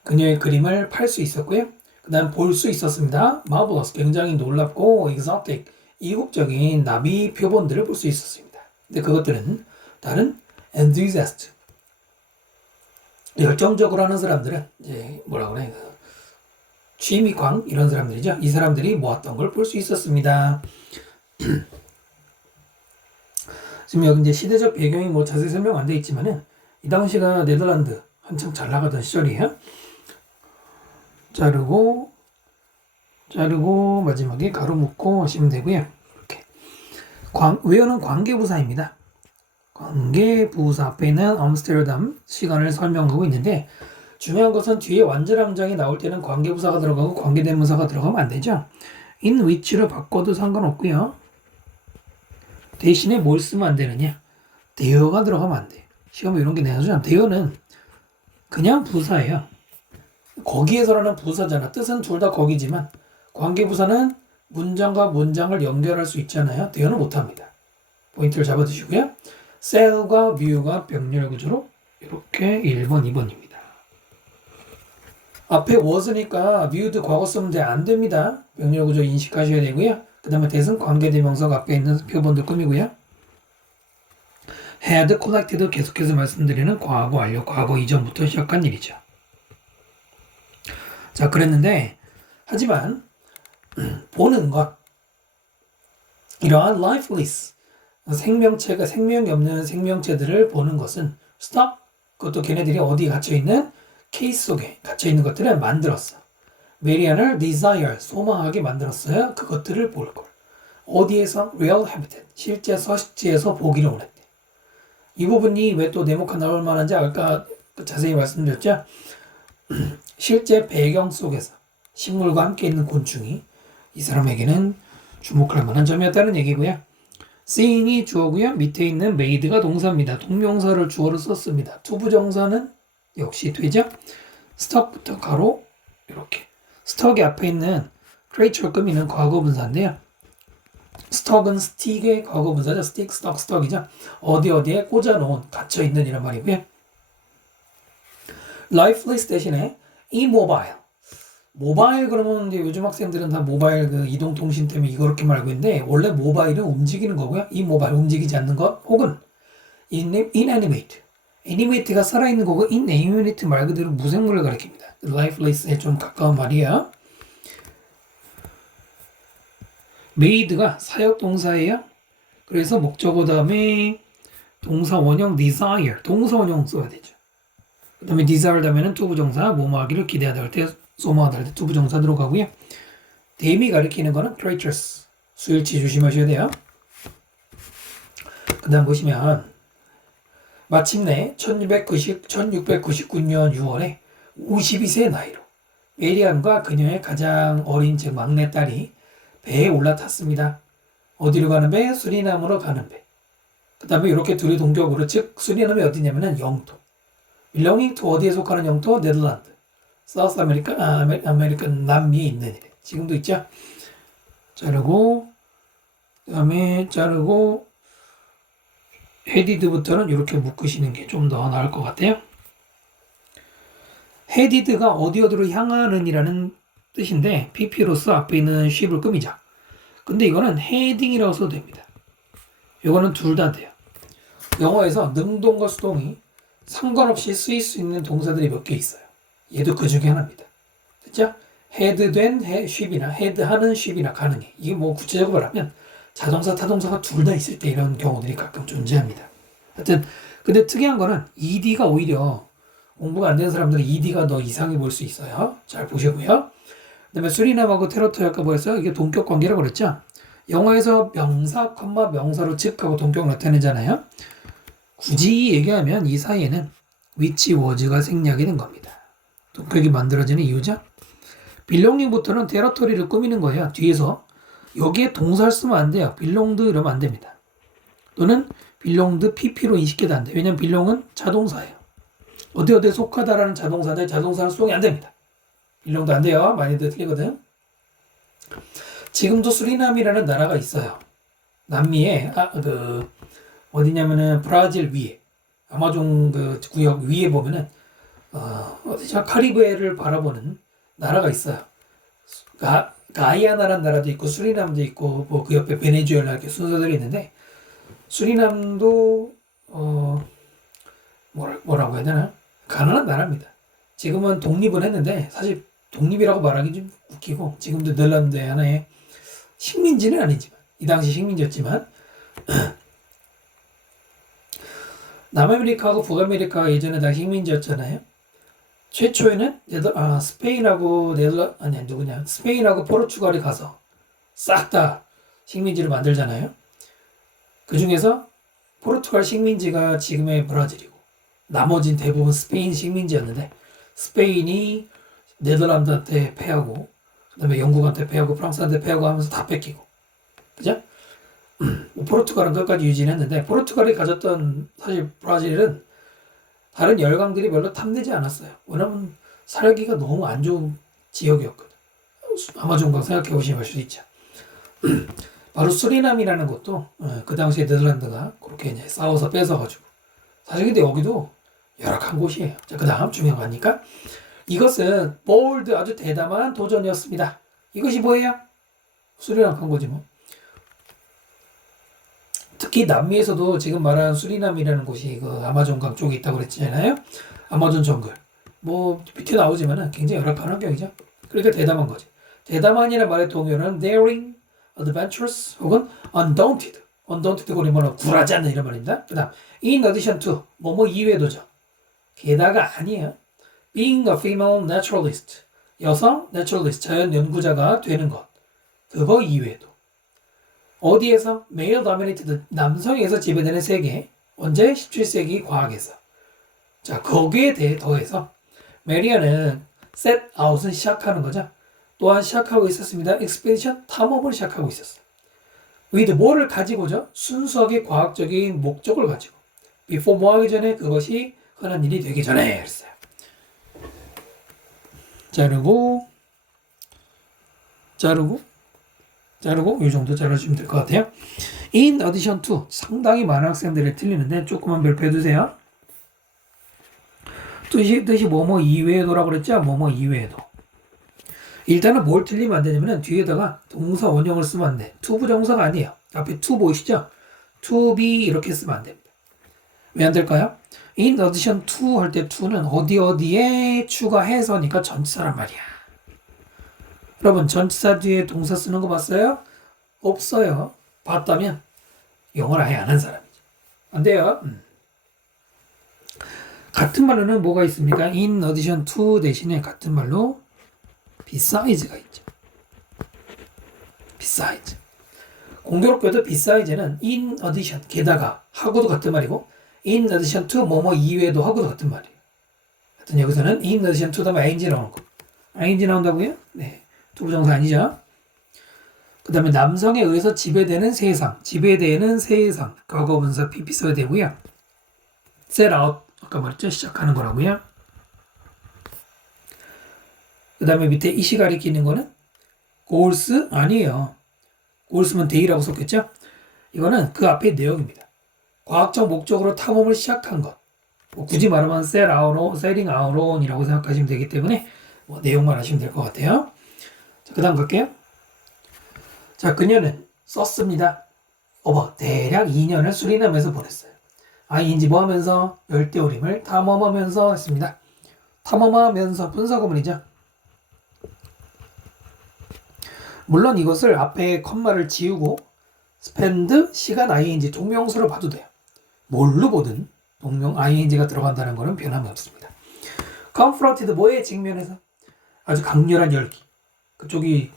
그녀의 그림을 팔 수 있었고요. 그 다음 볼 수 있었습니다. marvelous, 굉장히 놀랍고 exotic, 이국적인 나비 표본들을 볼 수 있었습니다. 근데 그것들은 다른 enthusiast, 열정적으로 하는 사람들은 이제 뭐라 그래, 취미광 이런 사람들이죠. 이 사람들이 모았던 걸 볼 수 있었습니다. 지금 여기 이제 시대적 배경이 뭐 자세히 설명 안 돼 있지만은 이 당시가 네덜란드 한참 잘 나가던 시절이에요. 자르고 자르고 마지막에 가로 묶고 하시면 되고요. 이렇게 외어는 관계부사입니다. 관계부사 앞에는 암스테르담 시간을 설명하고 있는데 중요한 것은 뒤에 완전함장이 나올 때는 관계부사가 들어가고 관계대명사가 들어가면 안 되죠. in which를 바꿔도 상관없고요. 대신에 뭘 쓰면 안 되느냐? 대어가 들어가면 안 돼요. 시험에 이런 게 내야죠. 대어는 그냥 부사예요. 거기에서라는 부사잖아. 뜻은 둘 다 거기지만 관계부사는 문장과 문장을 연결할 수 있잖아요. 대어는 못합니다. 포인트를 잡아두시고요. 셀과 뷰가 병렬 구조로 이렇게 1번, 2번입니다. 앞에 was니까 viewed 과거 쓰면 안 됩니다. 병렬 구조 인식하셔야 되고요. 그 다음에 대승 관계대명사가 앞에 있는 표본들 꾸미고요. had collected 계속해서 말씀드리는 과거 완료, 과거 이전부터 시작한 일이죠. 자, 그랬는데 하지만 보는 것 이러한 lifeless 생명체가 생명이 없는 생명체들을 보는 것은 stop 그것도 걔네들이 어디 갇혀있는 케이스 속에 갇혀있는 것들을 만들었어. 메리안을 desire 소망하게 만들었어요. 그것들을 볼 걸. 어디에서? real habitat 실제 서식지에서 보기를 원했대. 이 부분이 왜 또 네모칸 나올 만한지 아까 자세히 말씀드렸죠. 실제 배경 속에서 식물과 함께 있는 곤충이 이 사람에게는 주목할 만한 점이었다는 얘기고요. seeing이 주어고요. 밑에 있는 made가 동사입니다. 동명사를 주어로 썼습니다. 투부정사는 역시 되죠. stuck부터 가로 이렇게 stuck이 앞에 있는 creature를 꾸미는 과거분사인데요. stuck은 stick의 과거분사죠. stick, stuck, stuck이죠. 어디에 꽂아놓은 갇혀있는 이란 말이고요. lifeless 대신에 immobile 모바일 그러면 이제 요즘 학생들은 다 모바일 그 이동통신 때문에 이거 그렇게 말고 있는데 원래 모바일은 움직이는 거고요. 이 모바일 움직이지 않는 것 혹은 inanimate animate가 살아있는 거고 inanimate 말 그대로 무생물을 가리킵니다. lifeless에 좀 가까운 말이에요. made가 사역 동사예요. 그래서 목적어 다음에 동사 원형 desire 동사 원형 써야 되죠. 그 다음에 desire 다음에는 투부정사 뭐뭐하기를 기대하다 할 때 소망하다 할 때 투부정사 들어가고요. 댐이 가리키는 거는 creatures 수일치 조심하셔야 돼요. 그 다음 보시면 마침내 1699년 6월에 52세 나이로 메리안과 그녀의 가장 어린 즉 막내딸이 배에 올라탔습니다. 어디로 가는 배? 수리남으로 가는 배. 그 다음에 이렇게 둘이 동격으로 즉 수리남이 어디냐면은 영토 belonging to 어디에 속하는 영토? 네덜란드 사우스 아메리카 남미에 있는 이래. 지금도 있죠? 자르고 그 다음에 자르고 헤디드부터는 이렇게 묶으시는 게 좀 더 나을 것 같아요. 헤디드가 어디로 향하는 이라는 뜻인데 PP로서 앞에 있는 ship을 꾸미자. 근데 이거는 헤딩이라고 써도 됩니다. 이거는 둘 다 돼요. 영어에서 능동과 수동이 상관없이 쓰일 수 있는 동사들이 몇 개 있어요. 얘도 그 중에 하나입니다. 됐죠? 헤드된 ship이나 헤드하는 ship이나 가능해. 이게 뭐 구체적으로 말하면 자동사, 타동사가 둘 다 있을 때 이런 경우들이 가끔 존재합니다. 하여튼 근데 특이한 거는 ED가 오히려 공부가 안 되는 사람들은 ED가 더 이상해 볼 수 있어요. 잘 보시고요. 그 다음에 수리남하고 테러토 아까 뭐였어요? 이게 동격 관계라고 그랬죠? 영어에서 명사, 명사로 즉하고 동격을 나타내잖아요. 굳이 얘기하면 이 사이에는 which was가 생략이 된 겁니다. 동격이 만들어지는 이유죠. belonging부터는 테러토리를 꾸미는 거예요. 뒤에서 여기에 동사를 쓰면 안 돼요. belonged 이러면 안 됩니다. 또는 belonged pp로 인식해도 안 돼요. 왜냐면 belong은 자동사예요. 어디에 속하다라는 자동사인데 자동사는 수동이 안 됩니다. belong도 안 돼요. 많이들 틀리거든. 지금도 수리남이라는 나라가 있어요. 남미에 어디냐면은 브라질 위에 아마존 그 구역 위에 보면은 어디죠? 카리브해를 바라보는 나라가 있어요. 가이아나라는 나라도 있고 수리남도 있고 뭐 그 옆에 베네수엘라 이렇게 순서들이 있는데 수리남도 뭐라고 해야 되나? 가난한 나라입니다. 지금은 독립을 했는데 사실 독립이라고 말하기 좀 웃기고 지금도 네덜란드의 하나의 식민지는 아니지만 이 당시 식민지였지만 남아메리카하고 북아메리카가 예전에 다 식민지였잖아요. 최초에는 스페인하고 스페인하고 포르투갈이 가서 싹 다 식민지를 만들잖아요. 그 중에서 포르투갈 식민지가 지금의 브라질이고 나머진 대부분 스페인 식민지였는데 스페인이 네덜란드한테 패하고 그다음에 영국한테 패하고 프랑스한테 패하고 하면서 다 뺏기고 그죠? 포르투갈은 끝까지 유지했는데 포르투갈이 가졌던 사실 브라질은 다른 열강들이 별로 탐내지 않았어요. 왜냐면 살기가 너무 안 좋은 지역이었거든. 아마존강 생각해 보시면 알 수 있죠. 바로 수리남이라는 것도 그 당시에 네덜란드가 그렇게 이제 싸워서 뺏어가지고 사실 근데 여기도 열악한 곳이에요. 자, 그 다음 중요한 거니까 이것은 보울드 아주 대담한 도전이었습니다. 이것이 뭐예요? 수리남 간 거지 뭐. 특히 남미에서도 지금 말하는 수리남이라는 곳이 그 아마존강 쪽에 있다고 그랬잖아요. 아마존 정글. 뭐 밑에 나오지만은 굉장히 열악한 환경이죠. 그러니까 대담한 거지. 대담한이라는 말의 동요는 daring, adventurous 혹은 undaunted. undaunted 거리 뭐라 굴하지 않는 이런 말입니다. 그다음 in addition to 뭐뭐 이외에도죠. 게다가 아니에요. being a female naturalist. 여성 naturalist 자연 연구자가 되는 것. 그거 이외에도. 어디에서? male dominated 남성에서 지배되는 세계. 언제? 17세기 과학에서. 자, 거기에 대해 더해서 메리아는 set out은 시작하는 거죠. 또한 시작하고 있었습니다. expedition 탐험을 시작하고 있었어요. with 뭐를 가지고죠? 순수하게 과학적인 목적을 가지고. before 뭐 하기 전에 그것이 흔한 일이 되기 전에 했어요. 자르고 이 정도 잘라주시면 될 것 같아요. In addition to 상당히 많은 학생들이 틀리는데 조금만 별표 해두세요. 뜻이 뭐뭐 이외에도라고 그랬죠? 뭐뭐 이외에도. 일단은 뭘 틀리면 안 되냐면 뒤에다가 동사 원형을 쓰면 안 돼. to 부정사가 아니에요. 앞에 to 보이시죠? to be 이렇게 쓰면 안 됩니다. 왜 안 될까요? In addition to 할 때 to는 어디에 추가해서니까 전치사란 말이야. 여러분 전치사 뒤에 동사 쓰는 거 봤어요? 없어요. 봤다면 영어를 아예 안 한 사람이죠. 안 돼요. 같은 말로는 뭐가 있습니까? In addition to 대신에 같은 말로 beside가 있죠. besides. 공교롭게도 beside는 in addition 게다가 하고도 같은 말이고 in addition to 뭐뭐 이외에도 하고도 같은 말이에요. 하여튼 여기서는 in addition to 다음에 ing 나오는 거. ing 나온다고요? 네. 투부정사 아니죠. 그 다음에 남성에 의해서 지배되는 세상. 지배되는 세상. 과거분사 PP 써야 되고요. set out. 아까 말했죠? 시작하는 거라고요. 그 다음에 밑에 이시 가리키는 거는 goals 아니에요. goals면 day라고 썼겠죠? 이거는 그 앞에 내용입니다. 과학적 목적으로 탐험을 시작한 것. 뭐 굳이 말하면 setting out on이라고 생각하시면 되기 때문에 뭐 내용만 하시면 될 것 같아요. 자, 그 다음 갈게요. 자, 그녀는 썼습니다. 대략 2년을 수리남에서 보냈어요. ing 뭐 하면서? 열대우림을 탐험하면서 했습니다. 탐험하면서 분사구문이죠. 물론 이것을 앞에 컴마를 지우고 spend 시간 ing 동명사로 봐도 돼요. 뭘로 보든 동명 ing가 들어간다는 것은 변함이 없습니다. confronted 뭐에 직면해서? 아주 강렬한 열기. 그쪽이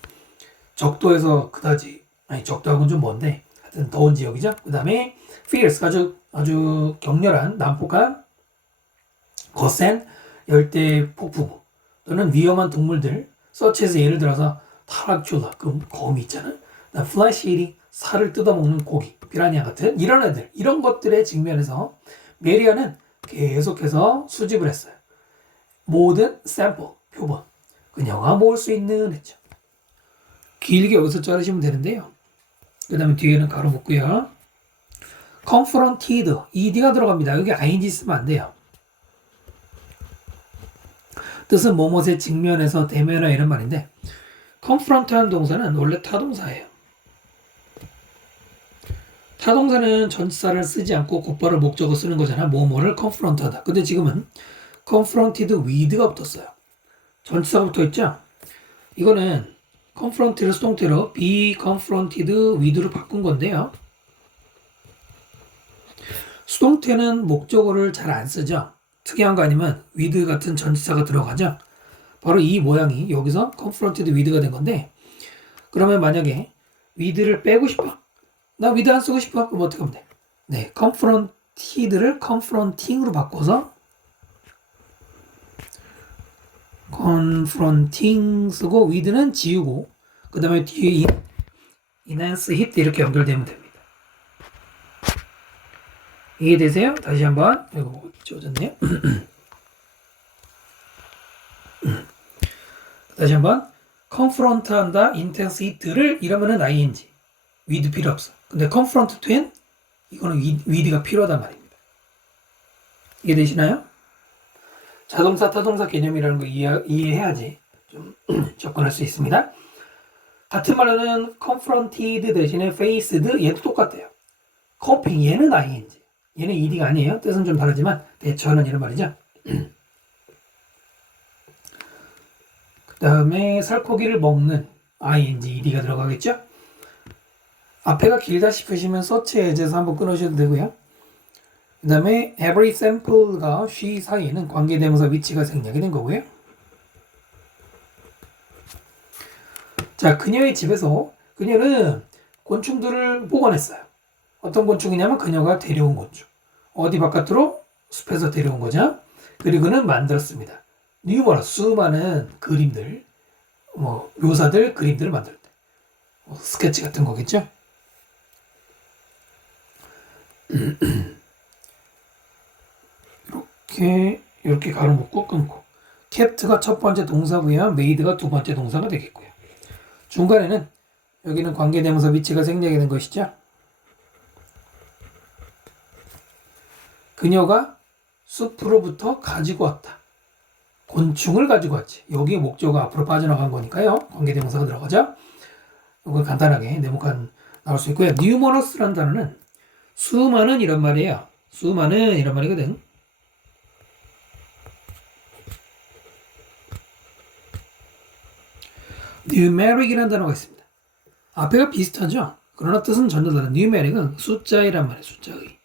적도에서 그다지 적도하고는 좀 먼데 하여튼 더운 지역이죠. 그 다음에 fierce 아주 격렬한 난폭한 거센 열대 폭풍 또는 위험한 동물들 such as 예를 들어서 타락줄라 그 거미 있잖아. flesh eating 살을 뜯어먹는 고기 피라냐 같은 이런 애들 이런 것들의 직면에서 메리아는 계속해서 수집을 했어요. 모든 샘플 표본 그녀가 모을 수 있는 했죠. 길게 여기서 자르시면 되는데요. 그 다음에 뒤에는 가로 묶고요. confronted ed가 들어갑니다. 여기 ing 쓰면 안 돼요. 뜻은 뭐뭇의 직면에서 대면하 이런 말인데 confront하는 동사는 원래 타동사예요. 타동사는 전치사를 쓰지 않고 곧바로 목적어 쓰는 거잖아. 뭐뭐를 confront하다. 근데 지금은 confronted with가 붙었어요. 전치사가 붙어있죠? 이거는 confront를 수동태로 be confronted with로 바꾼 건데요. 수동태는 목적어를 잘 안 쓰죠. 특이한 거 아니면 with 같은 전치사가 들어가죠. 바로 이 모양이 여기서 confronted with가 된 건데, 그러면 만약에 with를 빼고 싶어. 나 with 안 쓰고 싶어. 그럼 어떻게 하면 돼? 네, confronted를 confronting으로 바꿔서 confronting 쓰고 with는 지우고 그 다음에 뒤에 enhance hit 이렇게 연결되면 됩니다. 이해되세요? 다시 한번. 이거 지워졌네요. 다시 한번. confront 한다, intense hit를 이러면은 ing. with 필요 없어. 근데 confront to엔 이거는 with가 필요하단 말입니다. 이해되시나요? 자동사, 타동사 개념이라는 거 이해해야지 좀 접근할 수 있습니다. 같은 말로는 confronted 대신에 faced 얘도 똑같아요. coping 얘는 ing. 얘는 ed가 아니에요. 뜻은 좀 다르지만 대처하는 이런 말이죠. 그 다음에 살코기를 먹는 ing, ed가 들어가겠죠. 앞에가 길다 싶으시면 search as에서 한번 끊으셔도 되고요. 그 다음에 every sample가 she 사이에는 관계대명사 위치가 생략이 된 거고요. 자, 그녀의 집에서 그녀는 곤충들을 보관했어요. 어떤 곤충이냐면 그녀가 데려온 곤충. 어디 바깥으로? 숲에서 데려온 거죠. 그리고 그는 만들었습니다. numerous, 수많은 그림들, 묘사들, 그림들을 만들 때. 스케치 같은 거겠죠. 이렇게 가로 묶고 끊고. 캡트가 첫 번째 동사고요. 메이드가 두 번째 동사가 되겠고요. 중간에는 여기는 관계대명사 위치가 생략이 된 것이죠. 그녀가 숲으로부터 가지고 왔다. 곤충을 가지고 왔지. 여기에 목적어가 앞으로 빠져나간 거니까요. 관계대명사가 들어가죠. 이걸 간단하게 네모칸 나올 수 있고요. numerous라는 단어는 수많은 이런 말이에요. 수많은 이런 말이거든. numeric이라는 단어가 있습니다. 앞에가 비슷하죠? 그러나 뜻은 전혀 다른. numeric은 숫자이란 말이에요. 숫자의.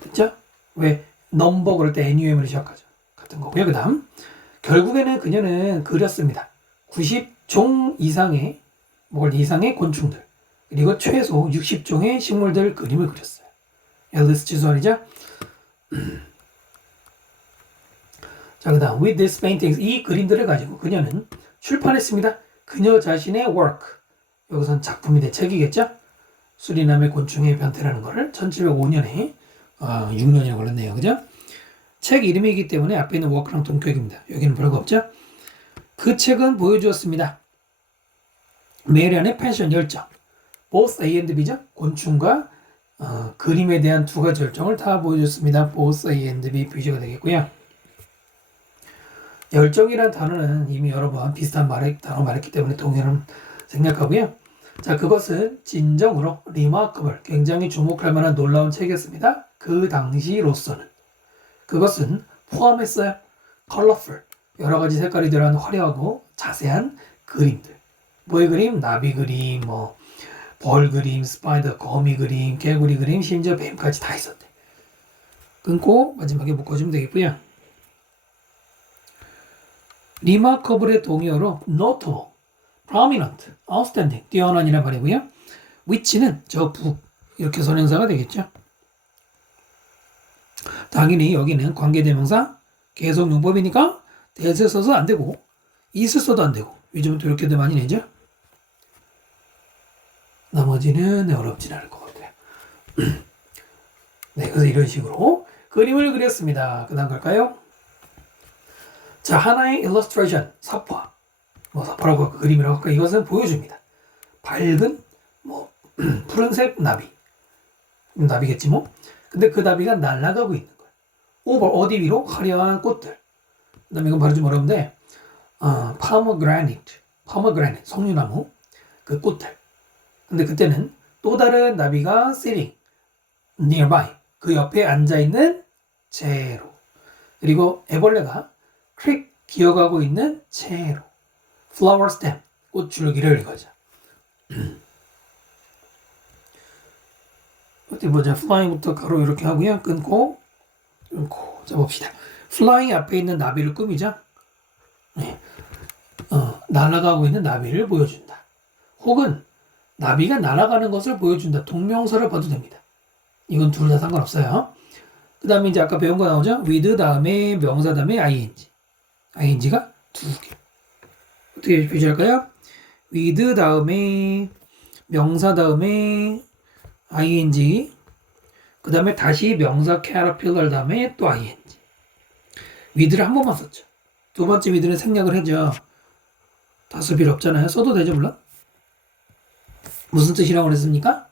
됐죠? 왜? 넘버 그럴 때 num으로 시작하죠. 같은 거고요. 그 다음 결국에는 그녀는 그렸습니다. 90종 이상의 곤충들 그리고 최소 60종의 식물들 그림을 그렸어요. 앨리스 지수원이죠? 자, 그 다음 with these paintings 이 그림들을 가지고 그녀는 출판했습니다. 그녀 자신의 work 여기선 작품인데 책이겠죠? 수리남의 곤충의 변태라는 거를 1705년에 6년이나 걸렸네요. 그죠? 책 이름이기 때문에 앞에 있는 work랑 동격입니다. 여기는 별거 없죠? 그 책은 보여주었습니다. 메리안의 패션 열정 both A and B죠? 곤충과 그림에 대한 두 가지 열정을 다 보여줬습니다. both A and B 비교가 되겠고요. 열정이란 단어는 이미 여러 번 비슷한 단어 말했기 때문에 동의를 생략하고요. 자, 그것은 진정으로 remarkable, 굉장히 주목할 만한 놀라운 책이었습니다. 그 당시로서는. 그것은 포함했어요. colorful, 여러 가지 색깔이 들어간 화려하고 자세한 그림들. 뭐의 그림? 나비 그림, 벌 그림, 스파이더, 거미 그림, 개구리 그림, 심지어 뱀까지 다 있었대. 끊고 마지막에 묶어주면 되겠고요. remarkable의 동의어로 notable, prominent, outstanding, 뛰어난이란 말이고요. which는 저 북, 이렇게 선행사가 되겠죠. 당연히 여기는 관계대명사 계속용법이니까 that을 써서 안 되고 is을 써도 안 되고 요즘은 또 이렇게들 많이 내죠. 나머지는 어렵진 않을 것 같아요. 네, 그래서 이런 식으로 그림을 그렸습니다. 그 다음 갈까요? 자, 하나의 illustration, 사파. 사파라고 할까, 그림이라고 할까, 이것은 보여줍니다. 밝은, 푸른색 나비. 나비겠지 뭐. 근데 그 나비가 날아가고 있는 거예요. 오버, 어디 위로? 화려한 꽃들. 그 다음에 이건 말하기 좀 어려운데, pomegranate, 석류나무. 그 꽃들. 근데 그때는 또 다른 나비가 sitting, nearby. 그 옆에 앉아있는 채로. 그리고 애벌레가 creek, 기어가고 있는 채로. flower stem, 꽃줄기를 이거죠. 어디 보자. flying부터 가로 이렇게 하고요. 끊고. 자, 봅시다. flying 앞에 있는 나비를 꾸미자. 네. 날아가고 있는 나비를 보여준다. 혹은 나비가 날아가는 것을 보여준다. 동명사를 봐도 됩니다. 이건 둘 다 상관없어요. 그 다음에 이제 아까 배운 거 나오죠? with 다음에 명사 다음에 ing. ing가 두 개. 어떻게 표시할까요? with 다음에 명사 다음에 ing. 그 다음에 다시 명사 caterpillar 다음에 또 ing. with를 한 번만 썼죠. 두 번째 with는 생략을 해줘. 다쓸 필요 없잖아요. 써도 되죠, 물론. 무슨 뜻이라고 그랬습니까?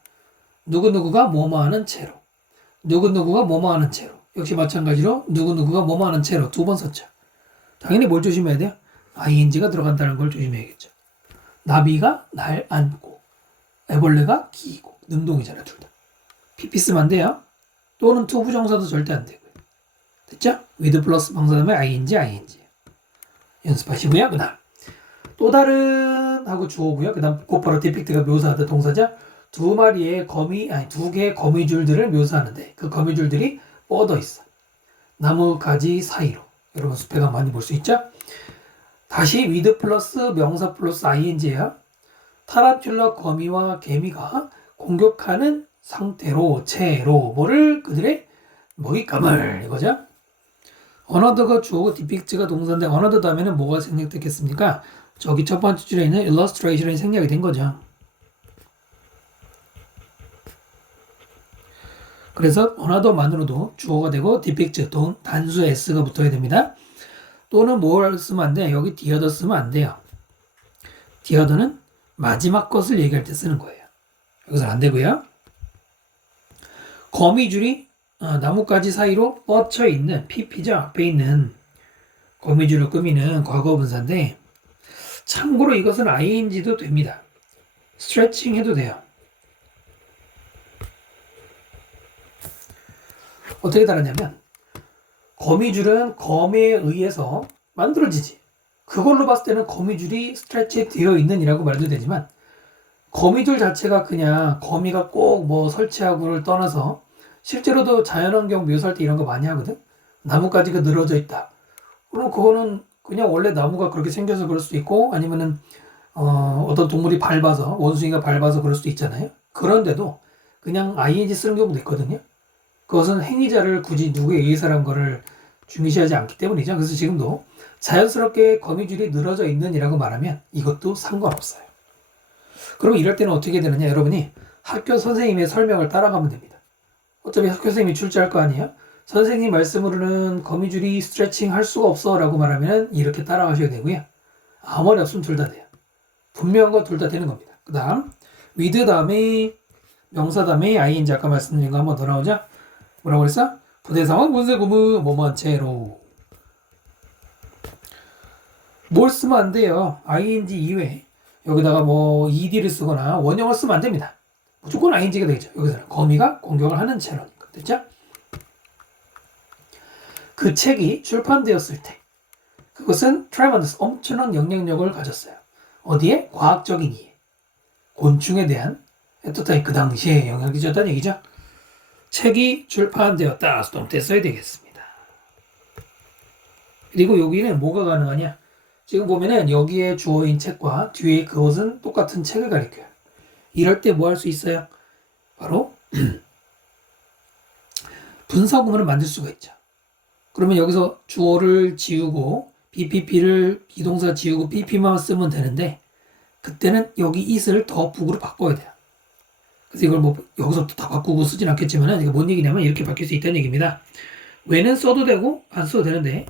누구누구가 뭐뭐 하는 채로. 누구누구가 뭐뭐 하는 채로. 역시 마찬가지로 누구누구가 뭐뭐 하는 채로 두 번 썼죠. 당연히 뭘 조심해야 돼요? ing가 들어간다는 걸 조심해야겠죠. 나비가 날 안고, 애벌레가 기고, 능동이잖아요, 둘 다. pp 쓰면 안 돼요. 또는 to 부정사도 절대 안 되고요. 됐죠? with 플러스 방사 다음에 ing. 연습하시고요. 그 다음. 또 다른 하고 주어고요. 그 다음 곧바로 depict가 묘사하다 동사자. 두 개의 거미줄들을 묘사하는데 그 거미줄들이 뻗어 있어. 나무 가지 사이로. 여러분 숲에 가면 많이 볼 수 있죠? 다시 with 플러스 명사 플러스 ing예요. 타란툴라 거미와 개미가 공격하는 상태로 채로 뭐를 그들의 먹잇감을 이거죠. 어너더가 주어고 depict가 동사인데 어너더 다음에는 뭐가 생략됐겠습니까? 저기 첫 번째 줄에 있는 illustration이 생략이 된 거죠. 그래서 어나더만으로도 주어가 되고 depict 단수 s가 붙어야 됩니다. 또는 뭘 쓰면 안 돼? 여기 the other 쓰면 안 돼요. the other는 마지막 것을 얘기할 때 쓰는 거예요. 여기서 안 되고요. 거미줄이 나뭇가지 사이로 뻗쳐 있는 pp죠. 앞에 있는 거미줄을 꾸미는 과거분사인데 참고로 이것은 ing도 됩니다. stretching 해도 돼요. 어떻게 다르냐면 거미줄은 거미에 의해서 만들어지지. 그걸로 봤을 때는 거미줄이 스트레치 되어 있는 이라고 말도 되지만 거미줄 자체가 그냥 거미가 꼭 뭐 설치하고를 떠나서 실제로도 자연환경 묘사할 때 이런 거 많이 하거든. 나뭇가지가 늘어져 있다. 그럼 그거는 그냥 원래 나무가 그렇게 생겨서 그럴 수도 있고 아니면은 어떤 동물이 밟아서 원숭이가 밟아서 그럴 수도 있잖아요. 그런데도 그냥 ing 쓰는 경우도 있거든요. 그것은 행위자를 굳이 누구에 의해서라는 거를 중시하지 않기 때문이죠. 그래서 지금도 자연스럽게 거미줄이 늘어져 있는 이라고 말하면 이것도 상관없어요. 그럼 이럴 때는 어떻게 되느냐? 여러분이 학교 선생님의 설명을 따라가면 됩니다. 어차피 학교 선생님이 출제할 거 아니에요? 선생님 말씀으로는 거미줄이 스트레칭 할 수가 없어 라고 말하면 이렇게 따라가셔야 되고요. 아무 말이 없으면 둘 다 돼요. 분명한 거 둘 다 되는 겁니다. 그 다음 with 다음에 명사 다음에 ing 아까 말씀드린 거 한번 더 나오자. 뭐라고 그랬어? 부대상황 분쇄구문 뭐뭐한 채로 뭘 쓰면 안 돼요. ing 이외에 여기다가 뭐 ed를 쓰거나 원형을 쓰면 안 됩니다. 무조건 ing가 되겠죠. 여기서는 거미가 공격을 하는 채로니까. 됐죠? 그 책이 출판되었을 때 그것은 tremendous 엄청난 영향력을 가졌어요. 어디에? 과학적인 이해. 곤충에 대한 애틋하게 그 당시에 영향을 끼쳤다는 얘기죠. 책이 출판되었다. 수동태 써야 되겠습니다. 그리고 여기는 뭐가 가능하냐? 지금 보면은 여기에 주어인 책과 뒤에 그것은 똑같은 책을 가리켜요. 이럴 때 뭐 할 수 있어요? 바로 분사구문을 만들 수가 있죠. 그러면 여기서 주어를 지우고 BPP를 비동사 지우고 PP만 쓰면 되는데 그때는 여기 it을 더 북으로 바꿔야 돼요. 그래서 이걸 뭐 여기서부터 다 바꾸고 쓰진 않겠지만 이게 뭔 얘기냐면 이렇게 바뀔 수 있다는 얘기입니다. when은 써도 되고 안 써도 되는데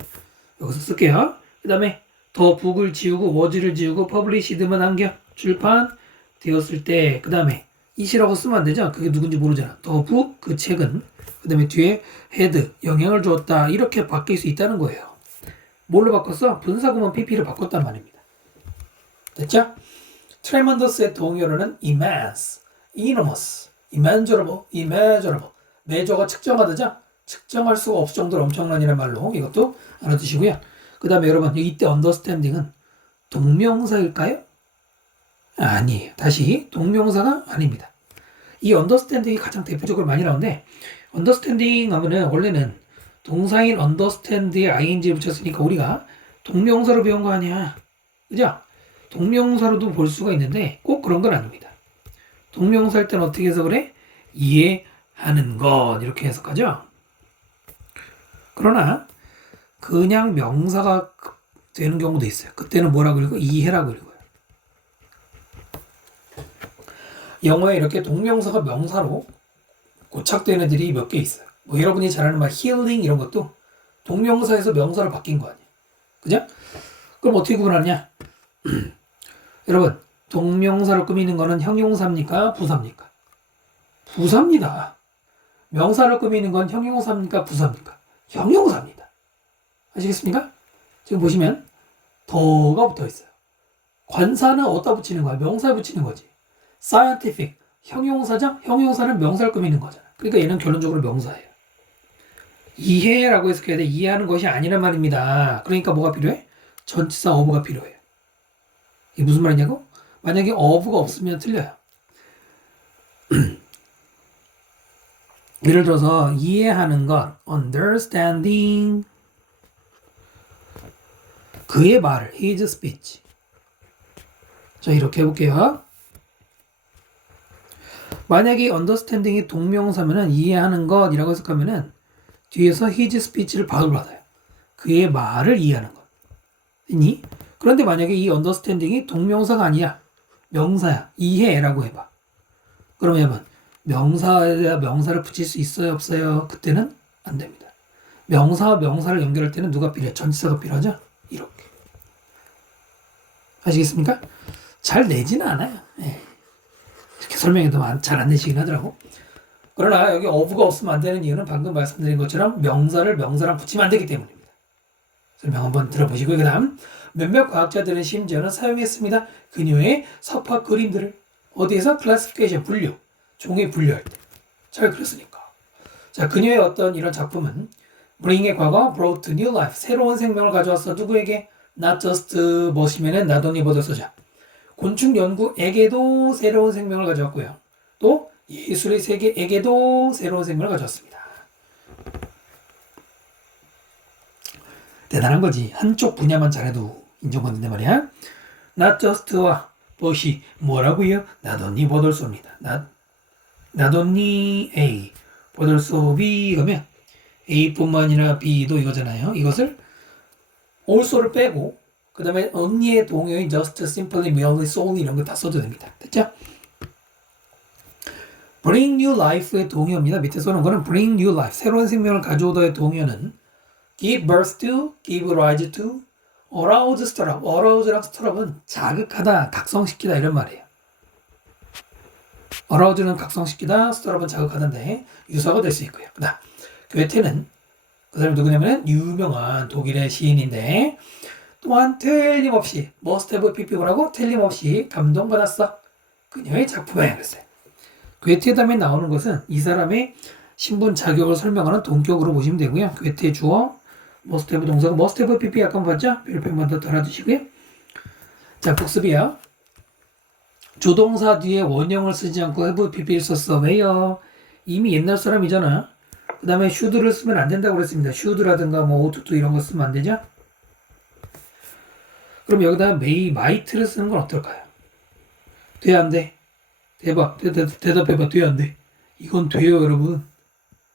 여기서 쓸게요. 그 다음에 더 북을 지우고 was를 지우고 published만 남겨 출판되었을 때 그 다음에 it이라고 쓰면 안 되죠. 그게 누군지 모르잖아. 더 북 그 책은 그 다음에 뒤에 had 영향을 주었다 이렇게 바뀔 수 있다는 거예요. 뭘로 바꿨어? 분사구문 pp를 바꿨단 말입니다. 됐죠? tremendous의 동의어로는 immense, enormous, immeasurable measure가 측정하다죠? 측정할 수가 없을 정도로 엄청난이라는 말로 이것도 알아두시고요. 그 다음에 여러분 이때 understanding은 동명사일까요? 아니에요. 다시 동명사가 아닙니다. 이 understanding이 가장 대표적으로 많이 나오는데 understanding 하면은 원래는 동사인 understand에 ing를 붙였으니까 우리가 동명사로 배운 거 아니야. 그죠? 동명사로도 볼 수가 있는데 꼭 그런 건 아닙니다. 동명사 할 때는 어떻게 해서 그래? 이해하는 것 이렇게 해석하죠. 그러나 그냥 명사가 되는 경우도 있어요. 그때는 뭐라고 읽고 이해라고 읽어요. 영어에 이렇게 동명사가 명사로 고착되는 애들이 몇 개 있어요. 뭐 여러분이 잘 아는 막 healing 이런 것도 동명사에서 명사로 바뀐 거 아니에요. 그죠? 그럼 어떻게 구분하냐? 여러분, 동명사로 꾸미는 거는 형용사입니까? 부사입니까? 부사입니다. 명사로 꾸미는 건 형용사입니까? 부사입니까? 형용사입니다. 아시겠습니까? 지금 보시면 더가 붙어 있어요. 관사는 어디다 붙이는 거야? 명사에 붙이는 거지. scientific, 형용사죠? 형용사는 명사를 꾸미는 거잖아. 그러니까 얘는 결론적으로 명사예요. 이해라고 해석해야 돼. 이해하는 것이 아니란 말입니다. 그러니까 뭐가 필요해? 전치사 어부가 필요해요. 이게 무슨 말이냐고? 만약에 어부가 없으면 틀려요. 예를 들어서 이해하는 것, understanding 그의 말을, his speech. 자, 이렇게 해볼게요. 만약에 understanding이 동명사면은 이해하는 것이라고 해석하면은 뒤에서 his speech를 바로 받아요. 그의 말을 이해하는 것. 니 그런데 만약에 이 understanding이 동명사가 아니야. 명사야. 이해라고 해봐. 그러면 명사에다 명사를 붙일 수 있어요? 없어요? 그때는 안 됩니다. 명사와 명사를 연결할 때는 누가 필요해? 전치사가 필요하죠? 이렇게. 아시겠습니까? 잘 내지는 않아요. 네. 이렇게 설명해도 잘 안 내시긴 하더라고. 그러나 여기 어부가 없으면 안 되는 이유는 방금 말씀드린 것처럼 명사를 명사랑 붙이면 안 되기 때문입니다. 설명 한번 들어보시고요. 그 다음 몇몇 과학자들은 심지어는 사용했습니다. 그녀의 석화 그림들을 어디에서? 클래시피케이션, 분류, 종에 분류할 때. 잘 그렸으니까. 자, 그녀의 어떤 이런 작품은 bring의 과거, brought new life, 새로운 생명을 가져왔어. 누구에게? not just 뭐시면은 not only but also. 곤충 연구에게도 새로운 생명을 가져왔고요. 또 예술의 세계에게도 새로운 생명을 가져왔습니다. 대단한 거지. 한쪽 분야만 잘해도 인정받는데 말이야. not just와 but이 뭐라고요? not only but also입니다. not only A, but also B 그러면 A뿐만 아니라 B도 이거잖아요. 이것을 also를 빼고 그 다음에 only의 동요인 just, simply, merely, solely 이런 거 다 써도 됩니다. 됐죠? bring new life의 동요입니다. 밑에 써놓은 거는 bring new life, 새로운 생명을 가져오다의 동요는 give birth to, give rise to, arouse, stir up. arouse랑 stir up은 자극하다, 각성시키다 이런 말이에요. arouse는 각성시키다, stir up은 자극하다인데 유사가 될 수 있고요. 그 다음 괴테는 그 사람이 누구냐면 유명한 독일의 시인인데 또한 틀림없이 must have pp라고 틀림없이 감동받았어. 그녀의 작품에 그랬어요. 괴테 다음에 나오는 것은 이 사람의 신분 자격을 설명하는 동격으로 보시면 되고요. 괴테 주어 must have 동사가 must have pp 아까 봤죠? 별표만 더 달아주시고요. 자, 복습이야. 조동사 뒤에 원형을 쓰지 않고 have pp를 썼어. 왜요? 이미 옛날 사람이잖아. 그 다음에 should를 쓰면 안 된다고 그랬습니다. should라든가 뭐 ought to 이런 거 쓰면 안 되죠? 그럼 여기다 may, might를 쓰는 건 어떨까요? 돼, 안 돼? 대답해봐. 돼, 안 돼? 이건 돼요, 여러분.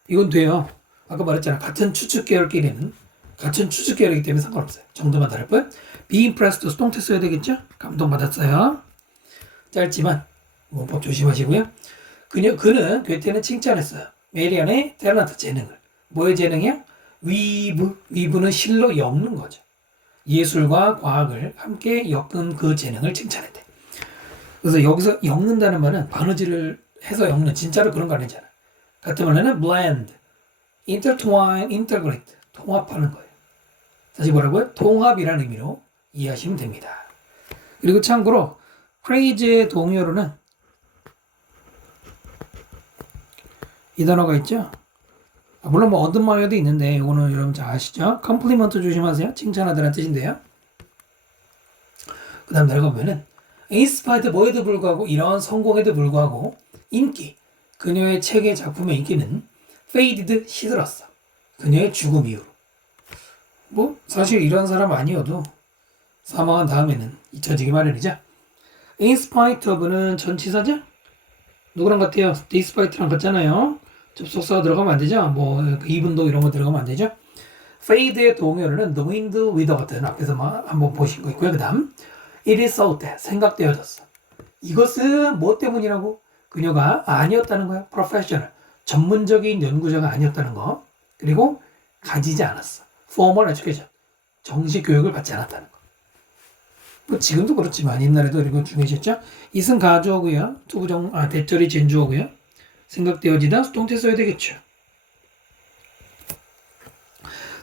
이건 돼요. 아까 말했잖아. 같은 추측 계열끼리는 같은 추측 계열이기 때문에 상관없어요. 정도만 다를 뿐. be impressed, 수동태 써야 되겠죠? 감동받았어요. 짧지만 문법 조심하시고요. 그는 괴테는 칭찬했어요. 메리안의 탤런트 재능을. 뭐의 재능이야? 위브는 실로 엮는 거죠. 예술과 과학을 함께 엮은 그 재능을 칭찬했대. 그래서 여기서 엮는다는 말은 바느질을 해서 엮는 진짜로 그런 거 아니잖아. 같은 말로는 blend, intertwine, integrate 통합하는 거예요. 다시 뭐라고요? 통합이라는 의미로 이해하시면 됩니다. 그리고 참고로 crazy의 동요로는 이 단어가 있죠. 물론 뭐 얻은마요도 있는데 이거는 여러분 잘 아시죠? 컴플리먼트 조심하세요. 칭찬하다는 뜻인데요. 그 다음 내려가보면은 인스파이드 뭐에도 불구하고 이런 성공에도 불구하고 인기 그녀의 책의 작품의 인기는 faded 시들었어. 그녀의 죽음 이후로. 뭐 사실 이런 사람 아니어도 사망한 다음에는 잊혀지기 마련이죠. In spite of는 전치사죠? 누구랑 같아요? despite랑 같잖아요. 접속사가 들어가면 안 되죠? 뭐 이분도 이런 거 들어가면 안 되죠? fade의 동요는 the wind with 같은 앞에서 한번 보신 거 있고요. 그 다음 it is thought that 생각되어졌어. 이것은 뭐 때문이라고? 그녀가 아니었다는 거야. professional 전문적인 연구자가 아니었다는 거. 그리고 가지지 않았어. formal education 정식 교육을 받지 않았다는 거. 뭐 지금도 그렇지만 옛날에도 이런 거 중요시했죠. it은 가주어고요. 대절이 진주어고요. 생각되어지다 수동태 써야 되겠죠.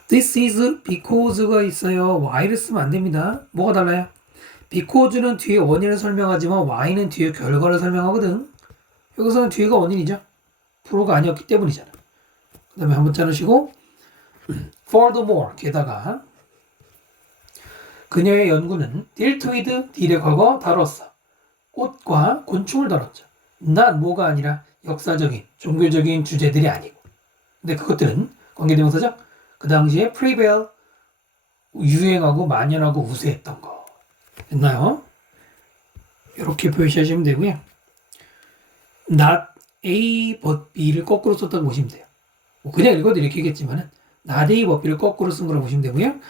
This is because가 있어요. why를 쓰면 안 됩니다. 뭐가 달라요? because는 뒤에 원인을 설명하지만 why는 뒤에 결과를 설명하거든. 여기서는 뒤에가 원인이죠. 프로가 아니었기 때문이잖아. 그 다음에 한번 자르시고 furthermore 게다가 그녀의 연구는 dealt with 딜의 과거 다뤘어. 꽃과 곤충을 다뤘죠. 난 뭐가 아니라 역사적인 종교적인 주제들이 아니고. 근데 그것들은 관계대명사죠. 그 당시에 prevail 유행하고 만연하고 우세했던 거 됐나요? 이렇게 표시하시면 되고요. not A but B를 거꾸로 썼다고 보시면 돼요. 뭐 그냥 읽어도 이렇게 겠지만은 not A but B를 거꾸로 쓴 거라고 보시면 되고요.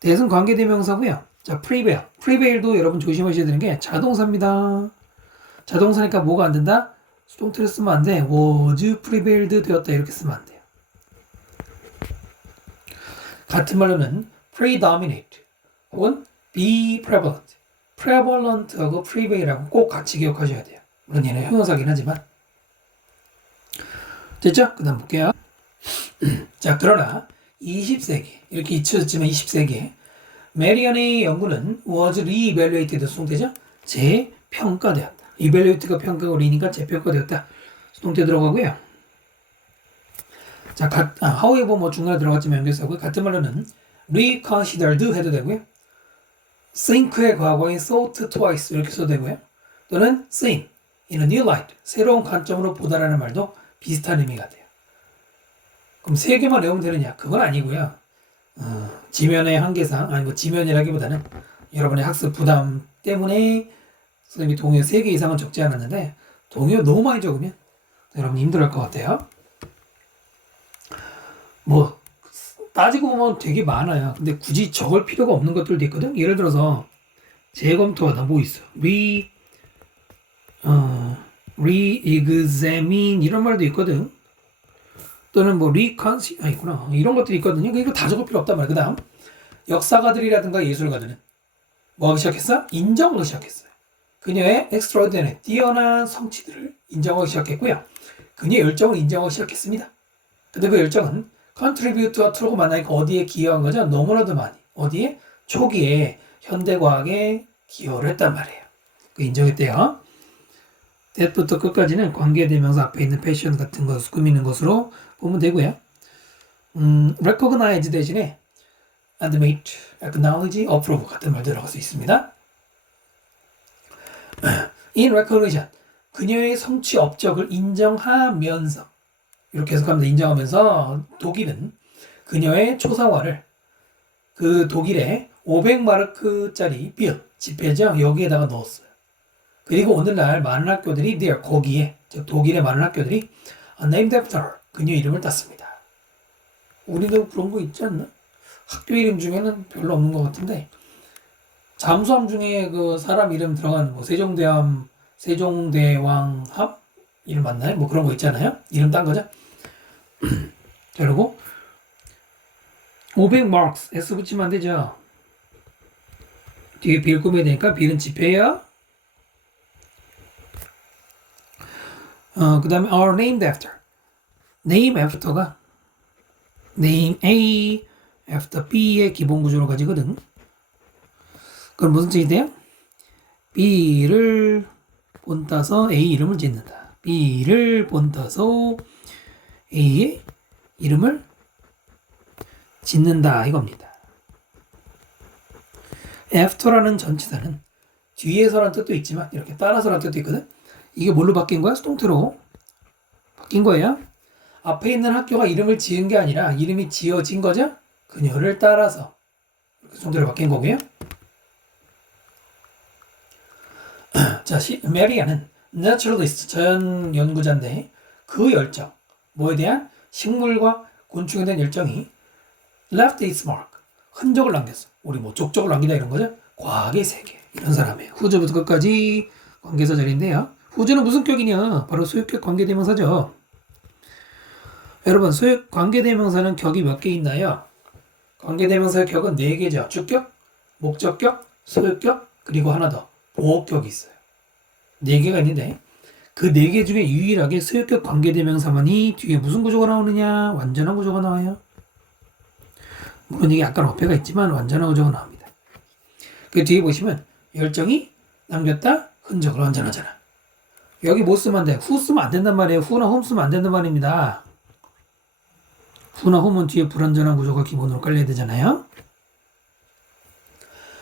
대승 관계대명사고요. 자, prevail. prevail도 여러분 조심하셔야 되는 게 자동사입니다. 자동사니까 뭐가 안 된다? 수동태를 쓰면 안 돼. was prevailed 되었다 이렇게 쓰면 안 돼요. 같은 말로는 predominate 혹은 be prevalent. prevalent하고 prevail하고 꼭 같이 기억하셔야 돼요. 물론 얘는 형용사긴 하지만. 됐죠? 그 다음 볼게요. 자, 그러나 20세기 이렇게 잊혀졌지만 20세기에 메리언의 연구는 was re-evaluated 수동태죠? 재평가되었다. evaluate가 평가고 re니까 재평가되었다. 수동태 들어가고요. 자, however 뭐 중간에 들어갔지만 연결사고요. 같은 말로는 reconsidered 해도 되고요. think의 과거인 thought twice 이렇게 써도 되고요. 또는 seen in a new light 새로운 관점으로 보다라는 말도 비슷한 의미가 돼요. 그럼 세 개만 외우면 되느냐? 그건 아니고요. 지면의 한계상, 아니 뭐 지면이라기보다는 여러분의 학습 부담 때문에 선생님이 동요 3개 이상은 적지 않았는데 동요 너무 많이 적으면 여러분 힘들어할 것 같아요. 뭐 따지고 보면 되게 많아요. 근데 굳이 적을 필요가 없는 것들도 있거든. 예를 들어서 재검토하다 뭐 있어? re-examine 이런 말도 있거든. 또는 뭐 있구나. 이런 것들이 있거든요. 이거 다 적을 필요 없단 말이야. 그 다음 역사가들이라든가 예술가들은 뭐 하기 시작했어? 인정하기 시작했어요. 그녀의 extraordinary 뛰어난 성취들을 인정하기 시작했고요. 그녀의 열정을 인정하기 시작했습니다. 근데 그 열정은 contribute와 to가 만나니까 어디에 기여한 거죠? 너무나도 많이. 어디에? 초기에 현대과학에 기여를 했단 말이에요. 그 인정했대요. that부터 끝까지는 관계대명사 앞에 있는 패션 같은 것을 꾸미는 것으로 보면 되고요. recognize 대신에 admit, acknowledge, approve 같은 말 들어갈 수 있습니다. in recognition, 그녀의 성취 업적을 인정하면서 이렇게 해석하면서 인정하면서 독일은 그녀의 초상화를 그 독일의 500마르크짜리 빌, 지폐죠. 여기에다가 넣었어요. 그리고 오늘날 많은 학교들이 there, 거기에 즉 독일의 많은 학교들이 named after 그녀 이름을 땄습니다. 우리도 그런 거 있지 않나? 학교 이름 중에는 별로 없는 것 같은데 잠수함 중에 그 사람 이름 들어가는 거 세종대왕함 이름 맞나요? 뭐 그런 거 있잖아요. 이름 딴 거죠. 자, 그리고 500 marks S 붙이면 안 되죠. 뒤에 빌 꾸며야 되니까 빌은 지폐예요. 그 다음에 are named after. name after가 name A after B의 기본 구조를 가지거든. 그럼 무슨 뜻이 돼요? B를 본따서 A 이름을 짓는다. B를 본따서 A의 이름을 짓는다 이겁니다. after라는 전치사는 뒤에서라는 뜻도 있지만 이렇게 따라서라는 뜻도 있거든. 이게 뭘로 바뀐 거야? 수동태로 바뀐 거예요. 앞에 있는 학교가 이름을 지은 게 아니라 이름이 지어진 거죠. 그녀를 따라서 이렇게 정도로 바뀐 거고요. 자, 메리아는 naturalist, 자연 연구자인데 그 열정, 뭐에 대한 식물과 곤충에 대한 열정이 left its mark, 흔적을 남겼어. 우리 뭐 족적을 남기다 이런 거죠. 과학의 세계, 이런 사람이에요. 후주부터 끝까지 관계사 자리인데요. 후주는 무슨 격이냐? 바로 소유격 관계대명사죠. 여러분, 소유 관계대명사는 격이 몇 개 있나요? 관계대명사의 격은 4개죠. 주격, 목적격, 소유격, 그리고 하나 더 보호격이 있어요. 4개가 있는데 그 4개 중에 유일하게 소유격 관계대명사만이 뒤에 무슨 구조가 나오느냐? 완전한 구조가 나와요. 물론 이게 약간 어폐가 있지만 완전한 구조가 나옵니다. 그 뒤에 보시면 열정이 남겼다, 흔적을 완전하잖아. 여기 뭐 쓰면 안 돼? 후 쓰면 안 된단 말이에요. 후나 홈 쓰면 안 된단 말입니다. 후나 홈은 뒤에 불완전한 구조가 기본으로 깔려야 되잖아요.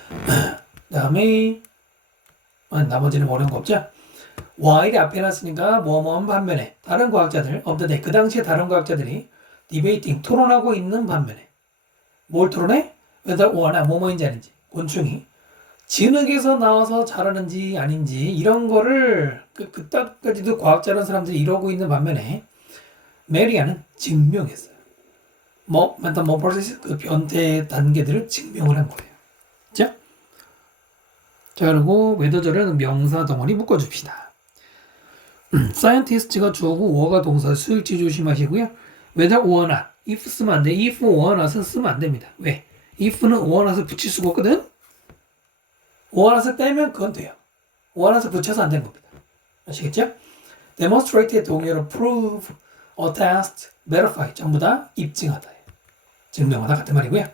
그 다음에 나머지는 어려운 거 없죠? while 앞에 놨으니까 뭐뭐한 반면에 다른 과학자들 of the day, 그 당시에 다른 과학자들이 debating, 토론하고 있는 반면에 뭘 토론해? whether or나 뭐뭐인지 아닌지 곤충이 진흙에서 나와서 자라는지 아닌지 이런 거를 그때까지도 과학자라는 사람들이 이러고 있는 반면에 메리아는 증명했어요. 그 변태 단계들을 증명을 한 거예요. 자, 그리고 웨더절은 명사 덩어리 묶어줍시다. scientist가 주어고 워가 동사 수일치 조심하시고요. whether or not, if 쓰면 안 돼. if or not은 쓰면 안 됩니다. 왜? if는 or not을 붙일 수가 없거든. or not을 빼면 그건 돼요. or not을 붙여서 안 된 겁니다. 아시겠죠? demonstrate의 동의어로 prove, attest, verify 전부 다 입증하다. 증명하다 같은 말이고요.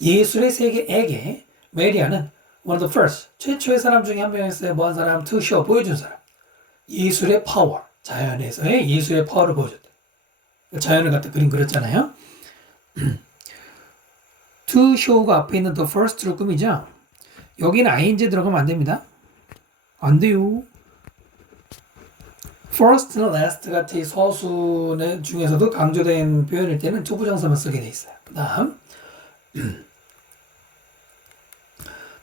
예술의 세계에게 메리아는 one of the first, 최초의 사람 중에 한 명이었어요. 뭐 한 사람? to show, 보여준 사람. 예술의 파워, 자연에서의 예술의 파워를 보여줬다. 자연을 갖다 그림 그렸잖아요. to show가 앞에 있는 the first로 꾸미죠. 여기는 ing 들어가면 안 됩니다. 안 돼요. first나 last 같은 서술 중에서도 강조된 표현일 때는 투부정사만 쓰게 돼 있어요. 그 다음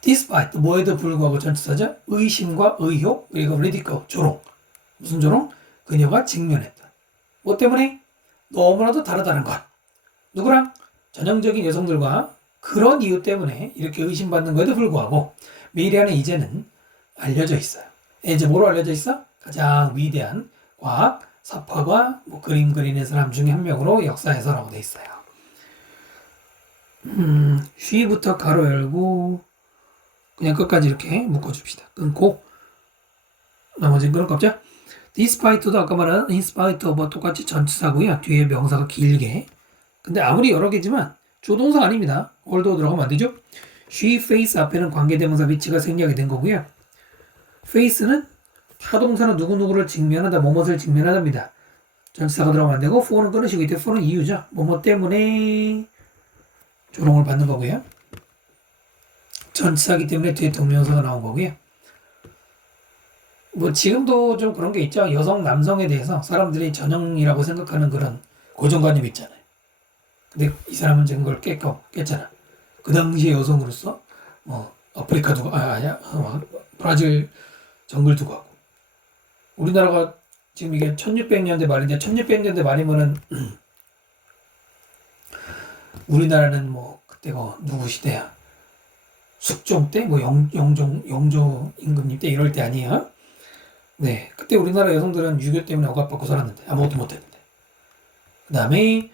despite, 뭐에도 불구하고 전치사죠. 의심과 의혹, 그리고 ridicule, 조롱. 무슨 조롱? 그녀가 직면했다. 뭐 때문에? 너무나도 다르다는 것. 누구랑? 전형적인 여성들과 그런 이유 때문에 이렇게 의심받는 거에도 불구하고 메리아는 이제는 알려져 있어요. 이제 뭐로 알려져 있어? 가장 위대한 과학, 사파과 뭐 그림 그리는 사람 중에 한 명으로 역사에서라고 돼 있어요. 쉬부터 가로 열고 그냥 끝까지 이렇게 묶어줍시다. 끊고 나머지는 그럴 거 없죠? despite도 아까 말한 in spite of 똑같이 전치사고요. 뒤에 명사가 길게. 근데 아무리 여러 개지만 조동사 아닙니다. although 들어가면 안 되죠? she face 앞에는 관계대명사 위치가 생략이 된 거고요. face는 타동사는 누구누구를 직면하다, 뭐뭇을 직면하답니다. 전치사가 들어가면 안 되고 for는 끊으시고 이때 for는 이유죠. 뭐뭐 때문에 조롱을 받는 거고요. 전치사기 때문에 뒤에 동명사가 나온 거고요. 뭐 지금도 좀 그런 게 있죠. 여성, 남성에 대해서 사람들이 전형이라고 생각하는 그런 고정관념이 있잖아요. 근데 이 사람은 지금 그걸 깼잖아. 그 당시에 여성으로서 뭐 아프리카 두고 브라질 정글 두고 하고 우리나라가 지금 이게 1600년대 말인데 1600년대 말이면은 우리나라는 뭐 그때가 누구 시대야? 숙종 때, 뭐 영조 임금님 때 이럴 때 아니에요? 네, 그때 우리나라 여성들은 유교 때문에 억압받고 살았는데 아무것도 못했는데. 그 다음에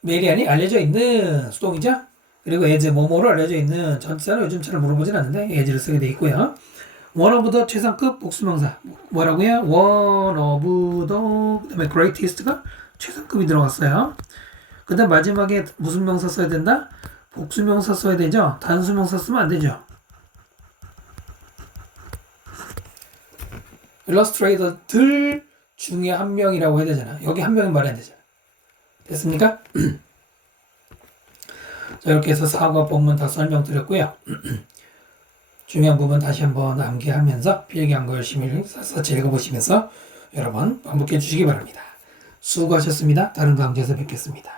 메리안이 알려져 있는 수동이죠. 그리고 as 뭐뭐로 알려져 있는 전치사는 요즘 잘 물어보진 않는데 as를 쓰게 돼 있고요. one of the 최상급 복수명사 뭐라고요? one of the 그다음에 greatest가 최상급이 들어갔어요. 그 다음 마지막에 무슨 명사 써야 된다? 복수명사 써야 되죠? 단수명사 쓰면 안 되죠? 일러스트레이터들 중에 한 명이라고 해야 되잖아. 여기 한 명은 말해야 되잖아. 됐습니까? 자, 이렇게 해서 사과 본문 다 설명드렸고요. 중요한 부분 다시 한번 암기하면서 필기한 거 열심히 샅샅이 읽어보시면서 여러 번 반복해 주시기 바랍니다. 수고하셨습니다. 다른 강좌에서 뵙겠습니다.